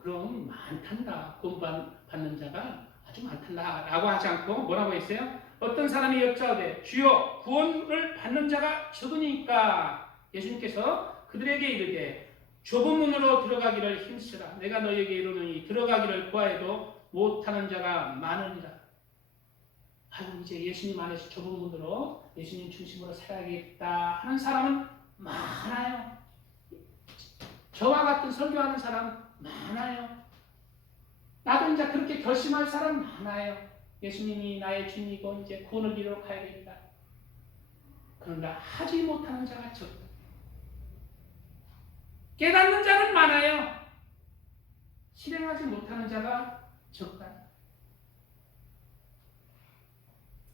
그럼 많단다. 구원받는 자가 아주 많단다. 라고 하지 않고 뭐라고 했어요? 어떤 사람이 여짜오되 주여 구원을 받는 자가 적으니까 예수님께서 그들에게 이르되 좁은 문으로 들어가기를 힘쓰라. 내가 너희에게 이르노니 들어가기를 구하여도 못하는 자가 많으니라. 아유, 이제 예수님 안에서 좁은 문으로 예수님 중심으로 살아야겠다 하는 사람은 많아요. 저와 같은 설교하는 사람 많아요. 나도 이제 그렇게 결심할 사람 많아요. 예수님이 나의 주님이고 이제 구원을 이루러 가야겠다. 그런가 하지 못하는 자가 적다. 깨닫는 자는 많아요. 실행하지 못하는 자가 적다.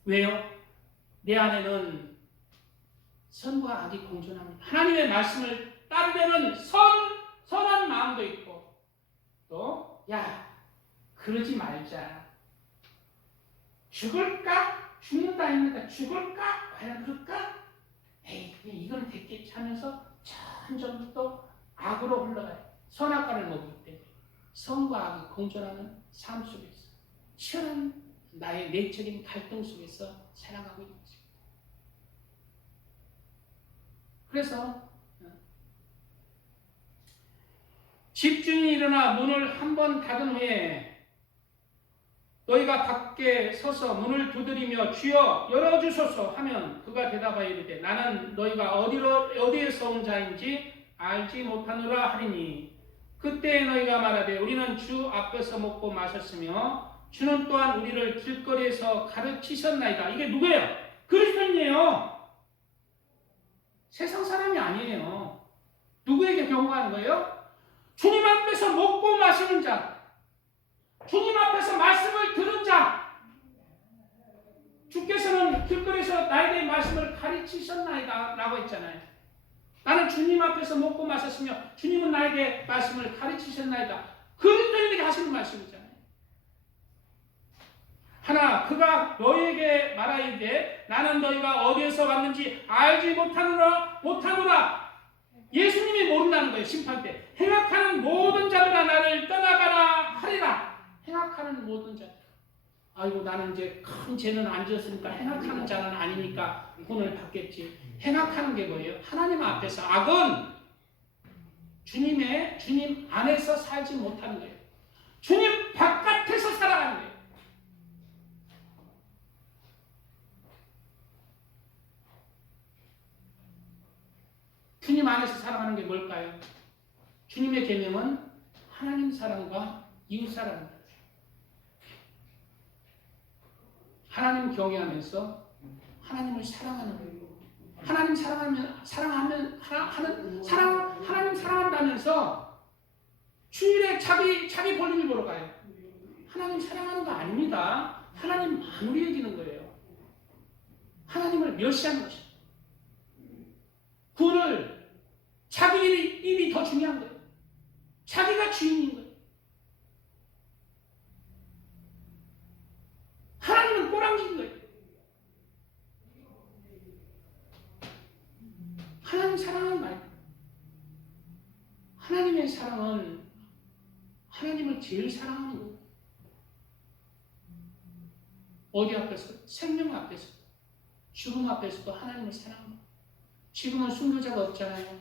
왜요? 내 안에는 선과 악이 공존합니다. 하나님의 말씀을 따르려는 선한 마음도 있고, 또 그러지 말자. 죽을까? 죽는다 했는데 죽을까? 과연 그럴까? 에이, 이건 됐겠지 하면서 점점 악으로 흘러가요. 선악과를 먹기 때문에 선과 악이 공존하는 삶 속에서 치열한 나의 내적인 갈등 속에서 살아가고 있는 것입니다. 그래서 집주인이 일어나 문을 한 번 닫은 후에 너희가 밖에 서서 문을 두드리며 주여 열어주소서 하면 그가 대답하여 이르되 나는 너희가 어디에서 온 자인지 알지 못하노라 하리니 그때 너희가 말하되 우리는 주 앞에서 먹고 마셨으며 주는 또한 우리를 길거리에서 가르치셨나이다. 이게 누구예요? 그리스도인이에요. 세상 사람이 아니에요. 누구에게 경고하는 거예요? 주님 앞에서 먹고 마시는 자, 주님 앞에서 말씀을 들은 자, 주께서는 길거리에서 나에 대해 말씀을 가르치셨나이다 라고 했잖아요. 나는 주님 앞에서 먹고 마셨으며 주님은 나에게 말씀을 가르치셨나이다. 그리스도인에게 하시는 말씀이잖아요. 하나 그가 너희에게 말하이되 나는 너희가 어디에서 왔는지 알지 못하노라. 예수님이 모른다는 거예요. 심판 때 행악하는 모든 자들아 나를 떠나가라 하리라. 행악하는 모든 자들. 아이고 나는 이제 큰 죄는 안 지었으니까 행악하는 자는 아니니까 구원을 받겠지. 행악하는 게 뭐예요? 하나님 앞에서 악은 주님 안에서 살지 못하는 거예요. 주님 바깥에서 살아가는 거예요. 주님 안에서 살아가는 게 뭘까요? 주님의 계명은 하나님 사랑과 이웃 사랑입니다. 하나님 경외하면서 하나님을 사랑하는 거예요. 하나님 하나님 사랑한다면서 주일에 자기 볼일을 보러 가요. 하나님 사랑하는 거 아닙니다. 하나님 마무리 여기는 거예요. 하나님을 멸시하는 것입니다. 구원을 자기 입이 더 중요한 거예요. 자기가 주인인 거예요. 하나님은 꼬랑지인 거예요. 하나님 사랑하는 말. 하나님의 사랑은 하나님을 제일 사랑하는 거예요. 어디 앞에서? 생명 앞에서, 죽음 앞에서도 하나님을 사랑합니다. 지금은 순교자가 없잖아요.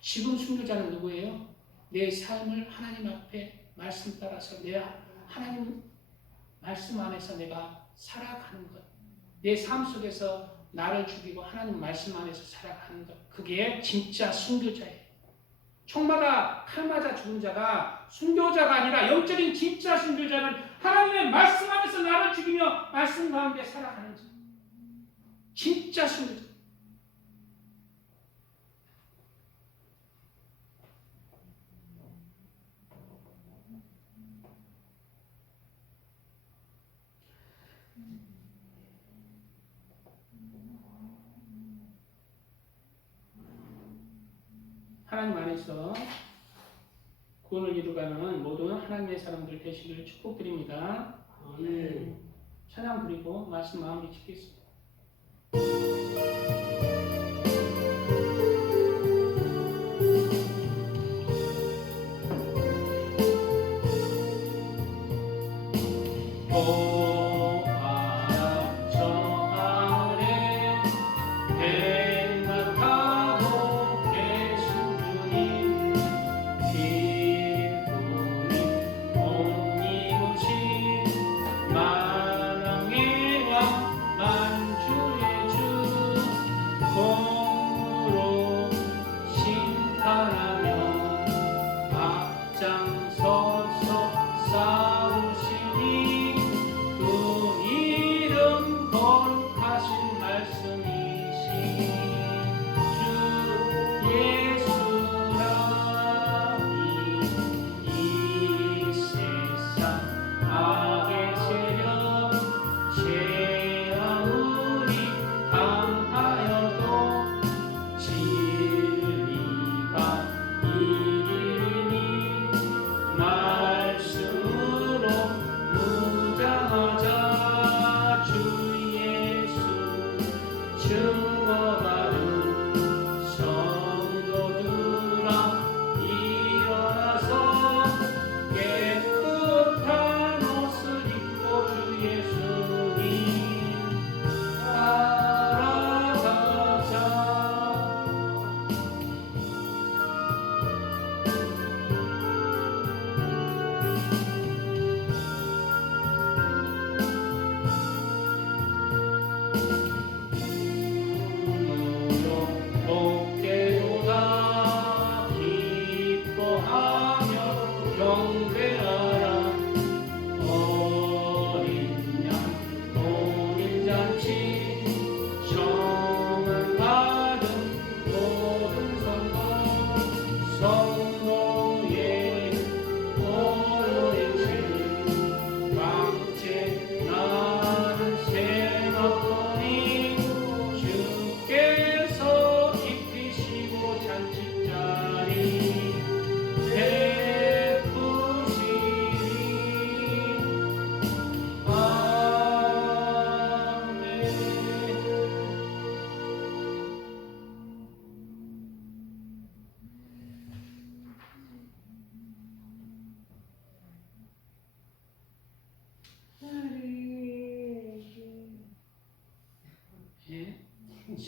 지금 순교자는 누구예요? 내 삶을 하나님 앞에 말씀 따라서 내 하나님 말씀 안에서 내가 살아가는 것. 내 삶 속에서 나를 죽이고 하나님 말씀 안에서 살아가는 것. 그게 진짜 순교자예요. 총마다 칼 맞아 죽은 자가 순교자가 아니라 영적인 진짜 순교자는 하나님의 말씀 안에서 나를 죽이며 말씀 가운데 살아가는 자. 진짜 순교자. 하나님 안에서 구원을 이루가는 모든 하나님의 사람들 되시기를 축복드립니다. 찬양 드리고 말씀 마무리 짓겠습니다. 저 아래 행복하고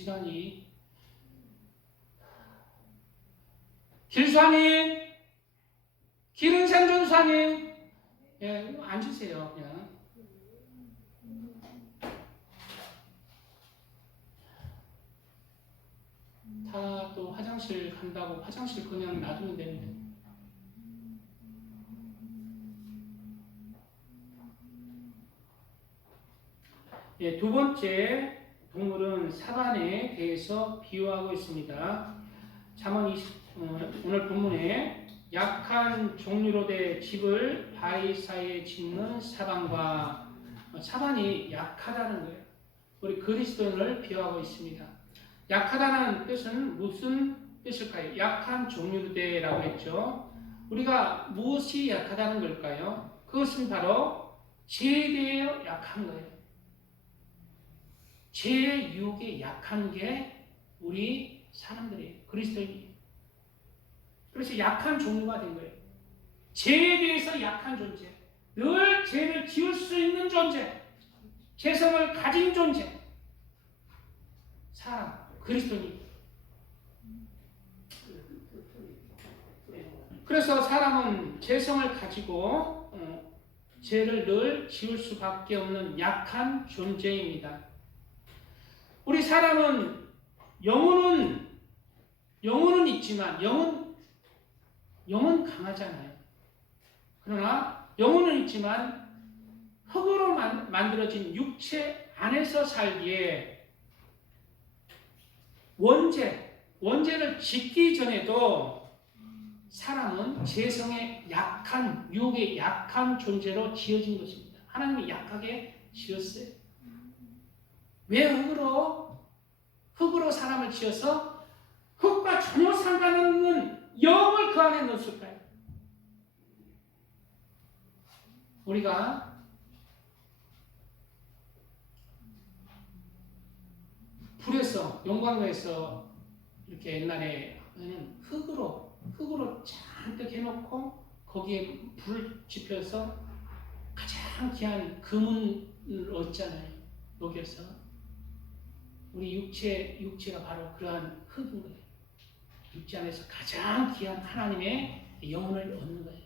시간이. 길수아님, 기른샘 전수아님, 예, 앉으세요. 그냥. 다 또 화장실 간다고 화장실 그냥 놔두면 되는데. 예, 두 번째 동물은 사반에 대해서 비유하고 있습니다. 잠언 오늘 본문에 약한 종류로 된 집을 바위 사이에 짓는 사반과 사반이 약하다는 거예요. 우리 그리스도인을 비유하고 있습니다. 약하다는 뜻은 무슨 뜻일까요? 약한 종류로되라고 했죠. 우리가 무엇이 약하다는 걸까요? 그것은 바로 죄에 대해 약한 거예요. 죄의 유혹에 약한 게 우리 사람들이에요. 그리스도인이에요. 그래서 약한 종류가 된 거예요. 죄에 대해서 약한 존재. 늘 죄를 지을 수 있는 존재. 죄성을 가진 존재. 사람, 그리스도인. 그래서 사람은 죄성을 가지고 죄를 늘 지을 수밖에 없는 약한 존재입니다. 우리 사람은 영혼은 있지만 영은 강하잖아요. 그러나 영혼은 있지만 흙으로 만들어진 육체 안에서 살기에 원죄를 짓기 전에도 사람은 죄성에 약한, 유혹에 약한 존재로 지어진 것입니다. 하나님이 약하게 지었어요. 왜 흙으로 사람을 지어서 흙과 전혀 상관없는 영을 그 안에 넣었을까요? 우리가 불에서 용광로에서 이렇게 옛날에는 흙으로 잔뜩 해놓고 거기에 불을 지펴서 가장 귀한 금을 얻잖아요. 녹여서 우리 육체가 바로 그러한 흙인 거예요. 육체 안에서 가장 귀한 하나님의 영혼을 얻는 거예요.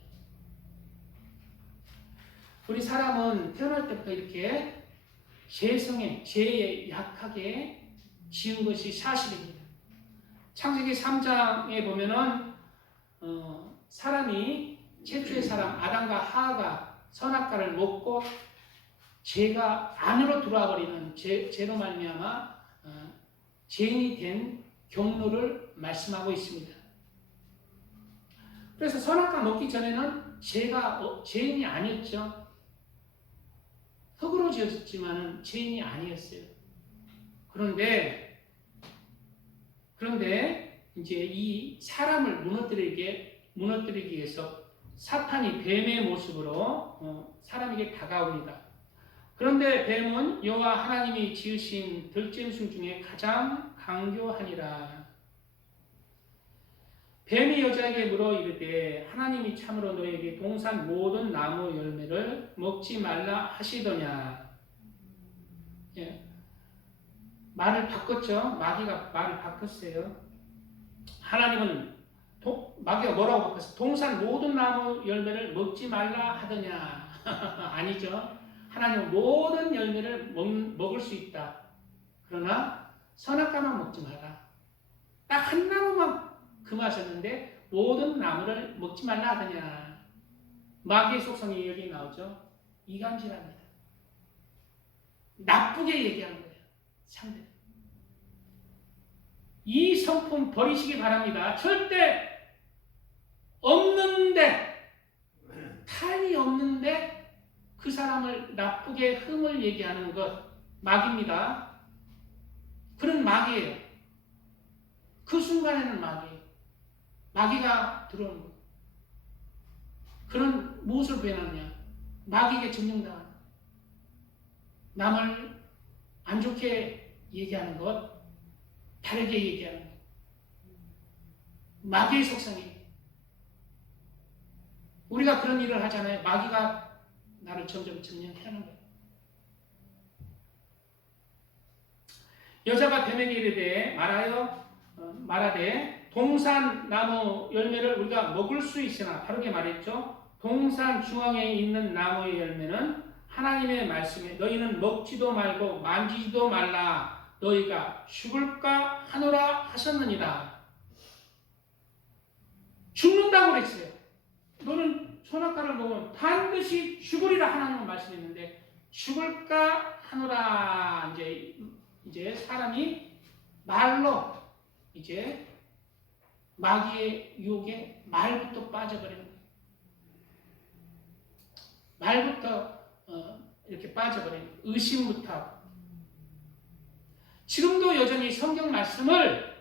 우리 사람은 태어날 때부터 이렇게 죄에 약하게 지은 것이 사실입니다. 창세기 3장에 보면은 사람이 최초의 사람 아담과 하와가 선악과를 먹고 죄가 안으로 들어와 버리는 죄로 말미암아 죄인이 된 경로를 말씀하고 있습니다. 그래서 선악과 먹기 전에는 죄인이 아니었죠. 흙으로 지었지만은 죄인이 아니었어요. 그런데 이제 이 사람을 무너뜨리기 위해서 사탄이 뱀의 모습으로 사람에게 다가옵니다. 그런데 뱀은 여호와 하나님이 지으신 들짐승 중에 가장 강교하니라. 뱀이 여자에게 물어 이르되 하나님이 참으로 너에게 동산 모든 나무 열매를 먹지 말라 하시더냐. 예. 말을 바꿨죠. 마귀가 말을 바꿨어요. 하나님은 마귀가 뭐라고 바꿨어요? 동산 모든 나무 열매를 먹지 말라 하더냐. 아니죠. 하나님은 모든 열매를 먹을 수 있다. 그러나 선악과만 먹지 마라. 딱 한 나무만 금하셨는데 모든 나무를 먹지 말라 하더냐. 마귀의 속성이 여기 나오죠. 이간질합니다. 나쁘게 얘기하는 거예요. 상대. 이 성품 버리시기 바랍니다. 절대 없는데, 탈이 없는데 그 사람을 나쁘게 흠을 얘기하는 것, 마귀입니다. 그런 마귀예요. 그 순간에는 마귀예요. 마귀가 들어오는 것. 그런 무엇을 구현하느냐? 마귀에게 점령당하는 것. 남을 안 좋게 얘기하는 것, 다르게 얘기하는 것. 마귀의 속성이에요. 우리가 그런 일을 하잖아요. 마귀가 나를 점점 점령하는 거예요. 여자가 뱀에게 이르되 말하되 동산 나무 열매를 우리가 먹을 수 있으나 바르게 말했죠. 동산 중앙에 있는 나무의 열매는 하나님의 말씀에 너희는 먹지도 말고 만지지도 말라 너희가 죽을까 하노라 하셨느니라. 죽는다고 그랬어요. 너는 선악과를 먹으면 반드시 죽으리라 하나님은 말씀했는데 죽을까 하노라. 이제 사람이 말로 이제 마귀의 유혹에 말부터 빠져버리는 거예요. 말부터 이렇게 빠져버리는 거예요. 의심부터 하고. 지금도 여전히 성경 말씀을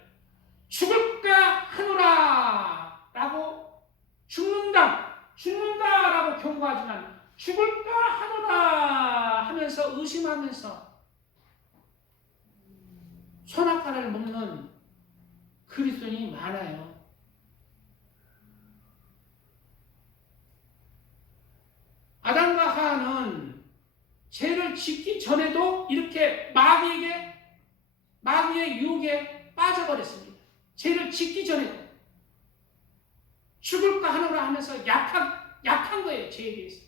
죽을까 하노라 라고 죽는다라고 경고하지만 죽을까 하노라 하면서 의심하면서 선악과를 먹는 그리스도인이 많아요. 아담과 하와는 죄를 짓기 전에도 이렇게 마귀의 유혹에 빠져버렸습니다. 죄를 짓기 전에도 죽을까 하노라 하면서 약한 거예요. 죄에 대해서.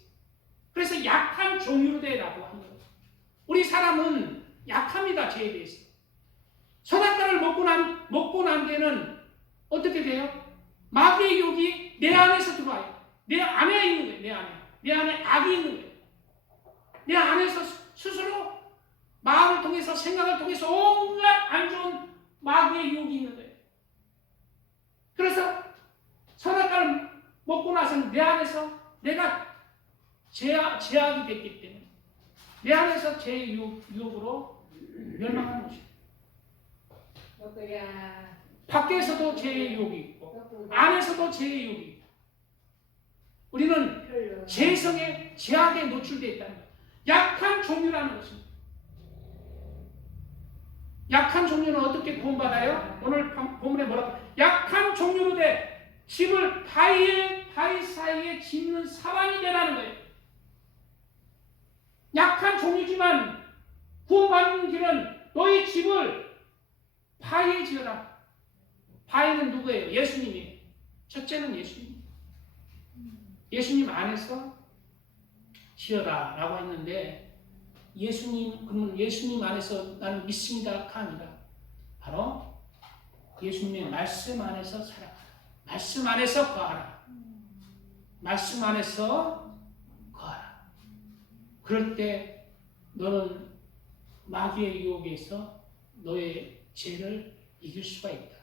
그래서 약한 종류대라고 한 거예요. 우리 사람은 약합니다. 죄에 대해서. 선악과를 먹고 난 뒤에는 어떻게 돼요? 마귀의 유혹이 내 안에서 들어와요. 내 안에 있는 거예요. 내 안에 악이 있는 거예요. 내 안에서 스스로 마음을 통해서 생각을 통해서 온갖 안 좋은 마귀의 유혹이 있는 거예요. 그래서 선악과를 먹고 나서는 내 안에서 내가 제약이 됐기 때문에 내 안에서 죄의 유혹으로 멸망하는 것이에요. 밖에서도 죄의 유혹이 있고 안에서도 죄의 유혹이 있고 우리는 죄성의 제약에 노출되어 있다는 거예요. 약한 종류라는 것입니다. 약한 종류는 어떻게 구원받아요? 오늘 본문에 뭐라고? 약한 종류로 돼 집을 바위 사이에 짓는 사람이 되라는 거예요. 약한 종류지만 구원받는 길은 너희 집을 바위에 지어라. 바위는 누구예요? 예수님이에요. 첫째는 예수님. 예수님 안에서 지어라 라고 했는데 그러면 예수님 안에서 나는 믿습니다 아닙니다. 바로 예수님의 말씀 안에서 살아가라. 말씀 안에서 거하라. 말씀 안에서 거하라. 그럴 때 너는 마귀의 유혹에서 너의 죄를 이길 수가 있다.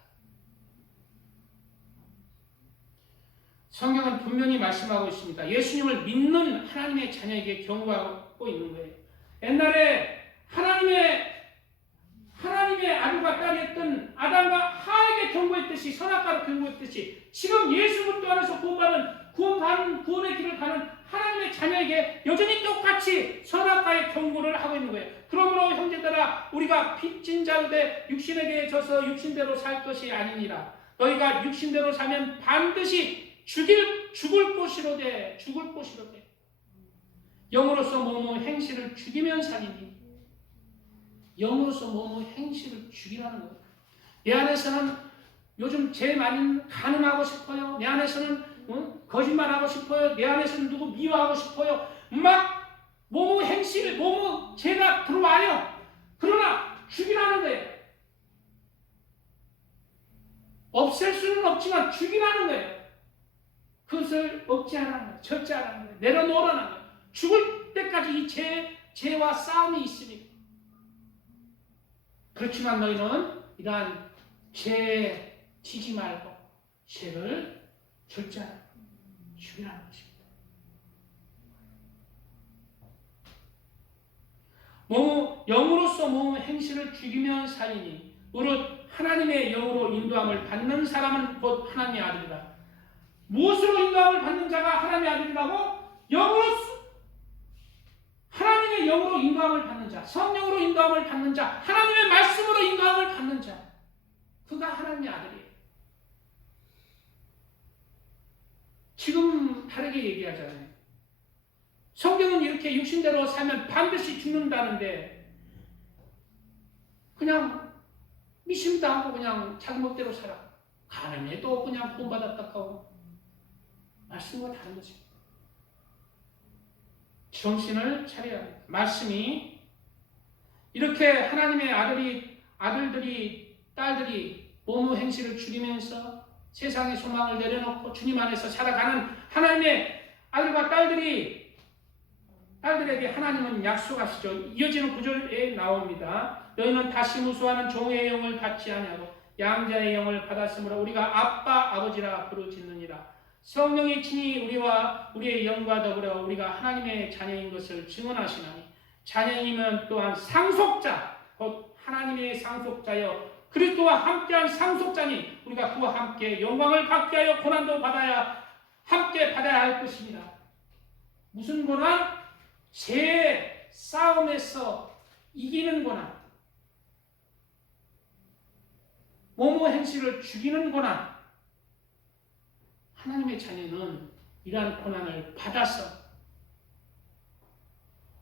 성경은 분명히 말씀하고 있습니다. 예수님을 믿는 하나님의 자녀에게 경고하고 있는 거예요. 옛날에 하나님의 아들과 딸이었던 아담과 하에게 경고했듯이 선악과로 경고했듯이 지금 예수 그리스도 안에서 구원의 길을 가는 하나님의 자녀에게 여전히 똑같이 선악과의 경고를 하고 있는 거예요. 그러므로 형제들아 우리가 빚진 자로 돼 육신에게 져서 육신대로 살 것이 아니니라. 너희가 육신대로 사면 반드시 죽을 것이로 돼. 영으로서 몸의 행실을 죽이면 살이니. 영으로서 몸의 행실을 죽이라는 거예요. 내 안에서는 요즘 제일 많이 가늠하고 싶어요. 내 안에서는 거짓말하고 싶어요. 내 안에서는 누구 미워하고 싶어요. 막 몸의 행실, 몸의 죄가 들어와요. 그러나 죽이라는 거예요. 없앨 수는 없지만 죽이라는 거예요. 그것을 억제하라는 거예요. 절제하라는 거예요. 내려놓으라는 거예요. 죽을 때까지 이 죄와 싸움이 있으니까. 그렇지만 너희는 이러한 죄에 지지 말고 죄를 절제하라. 죽이라는 것입니다. 영으로서 몸의 행실을 죽이면 살이니 무릇 하나님의 영으로 인도함을 받는 사람은 곧 하나님의 아들이다. 무엇으로 인도함을 받는 자가 하나님의 아들이라고? 하나님의 영으로 인도함을 받는 자, 성령으로 인도함을 받는 자, 하나님의 말씀으로 인도함을 받는 자, 그가 하나님의 아들이에요. 지금 다르게 얘기하잖아요. 성경은 이렇게 육신대로 살면 반드시 죽는다는데 그냥 미심도 하고 그냥 자기 멋대로 살아. 가늠해도 그냥 본받았다 하고. 말씀과 다른 거지. 정신을 차려야 합니다. 말씀이 이렇게 하나님의 아들들이, 딸들이 모모 행실을 죽이면서 세상의 소망을 내려놓고 주님 안에서 살아가는 하나님의 아들과 딸들에게 하나님은 약속하시죠. 이어지는 구절에 나옵니다. 너희는 다시 무수하는 종의 영을 받지 아니하고 양자의 영을 받았으므로 우리가 아빠 아버지라 부르짖느니라. 성령이 친히 우리와 우리의 영과 더불어 우리가 하나님의 자녀인 것을 증언하시나니 자녀이면 또한 상속자 곧 하나님의 상속자여 그리스도와 함께한 상속자니 우리가 그와 함께 영광을 받게 하여 고난도 함께 받아야 할 것입니다. 무슨 고난? 죄의 싸움에서 이기는 고난, 모모 행실을 죽이는 고난. 하나님의 자녀는 이러한 고난을 받아서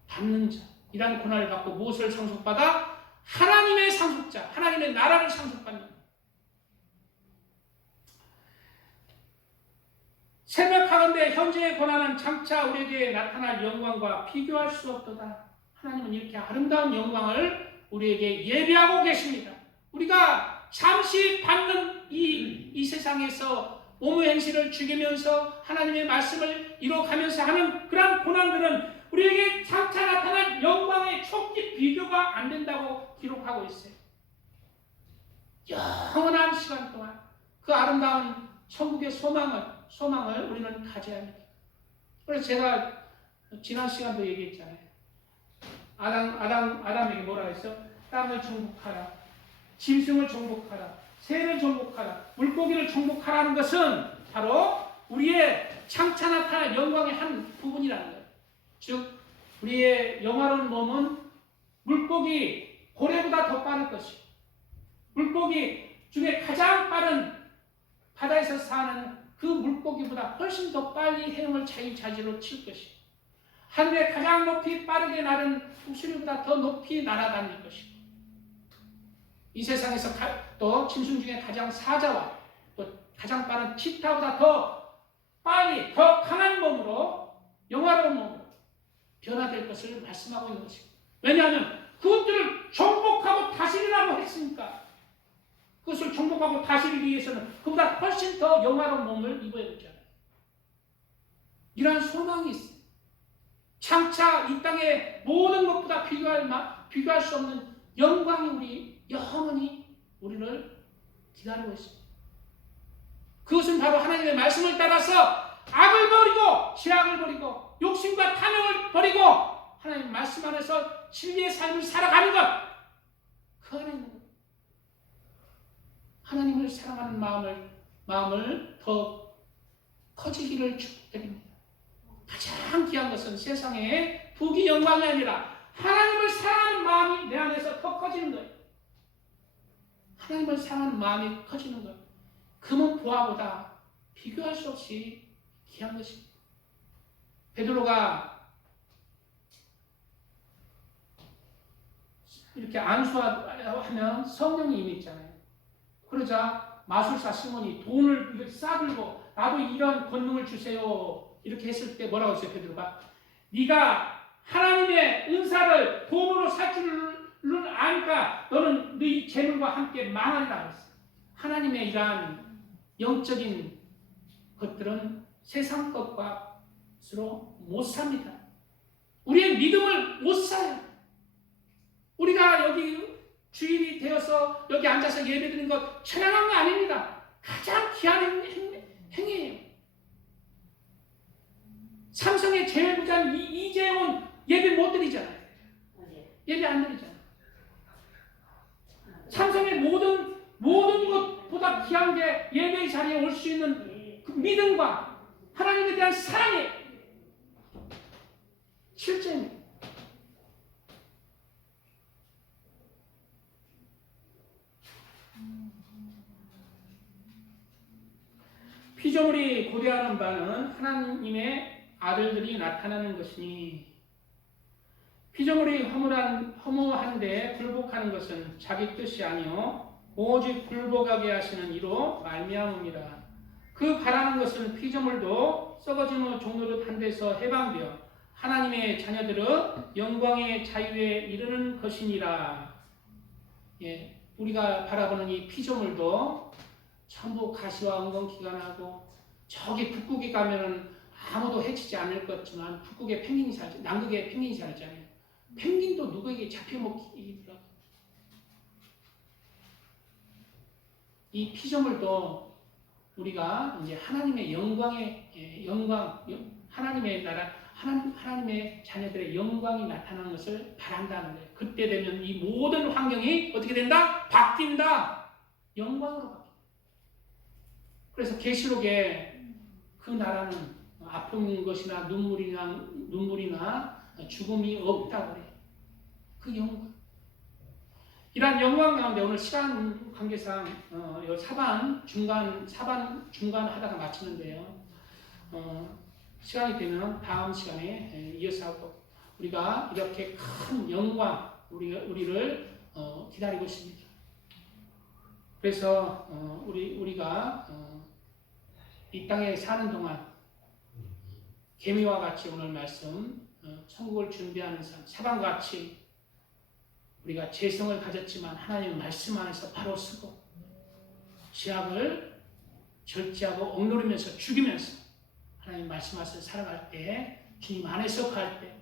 받는 자, 이러한 고난을 받고 무엇을 상속받아? 하나님의 상속자, 하나님의 나라를 상속받는. 생각하건대 현재의 고난은 장차 우리에게 나타날 영광과 비교할 수 없도다. 하나님은 이렇게 아름다운 영광을 우리에게 예비하고 계십니다. 우리가 잠시 받는 이 세상에서 모모 행실을 죽이면서 하나님의 말씀을 이뤄가면서 하는 그런 고난들은 우리에게 장차 나타날 영광의 촉기 비교가 안 된다고 기록하고 있어요. 영원한 시간 동안 그 아름다운 천국의 소망을 우리는 가져야 합니다. 그래서 제가 지난 시간도 얘기했잖아요. 아담에게 뭐라 했어? 땅을 정복하라, 짐승을 정복하라, 새를 정복하라, 물고기를 정복하라는 것은 바로 우리의 장차 나타날 영광의 한 부분이라는 거예요. 즉 우리의 영화로운 몸은 물고기 고래보다 더 빠를 것이고 물고기 중에 가장 빠른 바다에서 사는 그 물고기보다 훨씬 더 빨리 헤엄을 자유자재로 칠 것이고 하늘에 가장 높이 빠르게 나른 독수리보다 더 높이 날아다닐 것이고 이 세상에서 또 짐승 중에 가장 사자와 또 가장 빠른 치타보다 더 빨리 더 강한 몸으로 영화로운 몸으로 변화될 것을 말씀하고 있는 것입니다. 왜냐하면 그것들을 정복하고 다스리라고 했으니까 그것을 정복하고 다스리기 위해서는 그보다 훨씬 더 영화로운 몸을 입어야 되잖아요. 이러한 소망이 있어요. 장차 이 땅의 모든 것보다 비교할 수 없는 영광이 우리 영원히 우리를 기다리고 있습니다. 그것은 바로 하나님의 말씀을 따라서 악을 버리고 죄악을 버리고 욕심과 탐욕을 버리고 하나님 말씀 안에서 진리의 삶을 살아가는 것. 그 안에 있는 것. 하나님을 사랑하는 마음을 더 커지기를 축복드립니다. 가장 귀한 것은 세상의 부귀 영광이 아니라 하나님을 사랑하는 마음이 내 안에서 더 커지는 거예요. 하나님을 사랑하는 마음이 커지는 것. 금은 보화보다 비교할 수 없이 귀한 것입니다. 베드로가 이렇게 안수하면 성령이 임했잖아요. 그러자 마술사 시몬이 돈을 싸들고 나도 이런 권능을 주세요. 이렇게 했을 때 뭐라고 했어요? 베드로가 네가 하나님의 은사를 돈으로 살 줄은 아니까 너는 네 재물과 함께 망하리라 했어요. 하나님의 이러한 영적인 것들은 세상 것과로 못 삽니다. 우리의 믿음을 못 사요. 우리가 여기 주일이 되어서 여기 앉아서 예배드리는 것 천연한 거 아닙니다. 가장 귀한 행위예요. 삼성의 제외부장 이재용은 예배 못 드리잖아요. 예배 안 드리잖아요. 삼성의 모든 것보다 귀한 게 예배의 자리에 올 수 있는 그 믿음과 하나님에 대한 사랑의 실제입니다. 피조물이 고대하는 바는 하나님의 아들들이 나타나는 것이니 피조물이 허무한데 굴복하는 것은 자기 뜻이 아니요 오직 굴복하게 하시는 이로 말미암음이라. 그 바라는 것은 피조물도 썩어지는 종로릇 한 데서 해방되어 하나님의 자녀들의 영광의 자유에 이르는 것이니라. 예, 우리가 바라보는 이 피조물도 전부 가시와 은건기가 나고, 저기 북극에 가면은 아무도 해치지 않을 것 같지만 북극에 펭귄이 살지, 남극에 펭귄이 살잖아요. 펭귄도 누구에게 잡혀먹히더라고요. 이 피조물도 우리가 이제 하나님의 영광의 영광, 하나님의 나라, 하나님의 자녀들의 영광이 나타나는 것을 바란다는 거예요. 그때 되면 이 모든 환경이 어떻게 된다? 바뀐다. 영광으로 바뀐다. 그래서 계시록에 그 나라는 아픈 것이나 눈물이나 죽음이 없다고 그래요. 그 영광. 이러한 영광 가운데 오늘 시간 관계상 사반 중간 하다가 마치는데요. 시간이 되면 다음 시간에 이어서 하고, 우리가 이렇게 큰 영광 우리를 기다리고 있습니다. 그래서 우리가 이 땅에 사는 동안 개미와 같이 오늘 말씀 천국을 준비하는 삶, 사방과 같이 우리가 재성을 가졌지만 하나님의 말씀 안에서 바로 쓰고, 죄악을 절제하고 억누르면서 죽이면서 하나님 말씀 안에서 살아갈 때, 주님 안에서 갈 때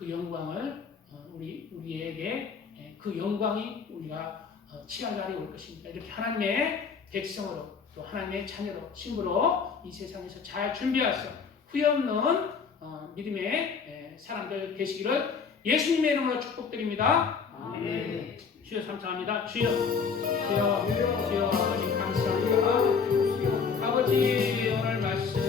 그 영광을 우리에게 그 영광이 우리가 취할 날이 올 것입니다. 이렇게 하나님의 백성으로, 또 하나님의 자녀로, 신부로 이 세상에서 잘 준비하셔 후회 없는 믿음의 사람들 되시기를 예수님의 이름으로 축복드립니다. 아멘. 주여 감사합니다. 주여 아버지 감사합니다. 아버지 오늘 말씀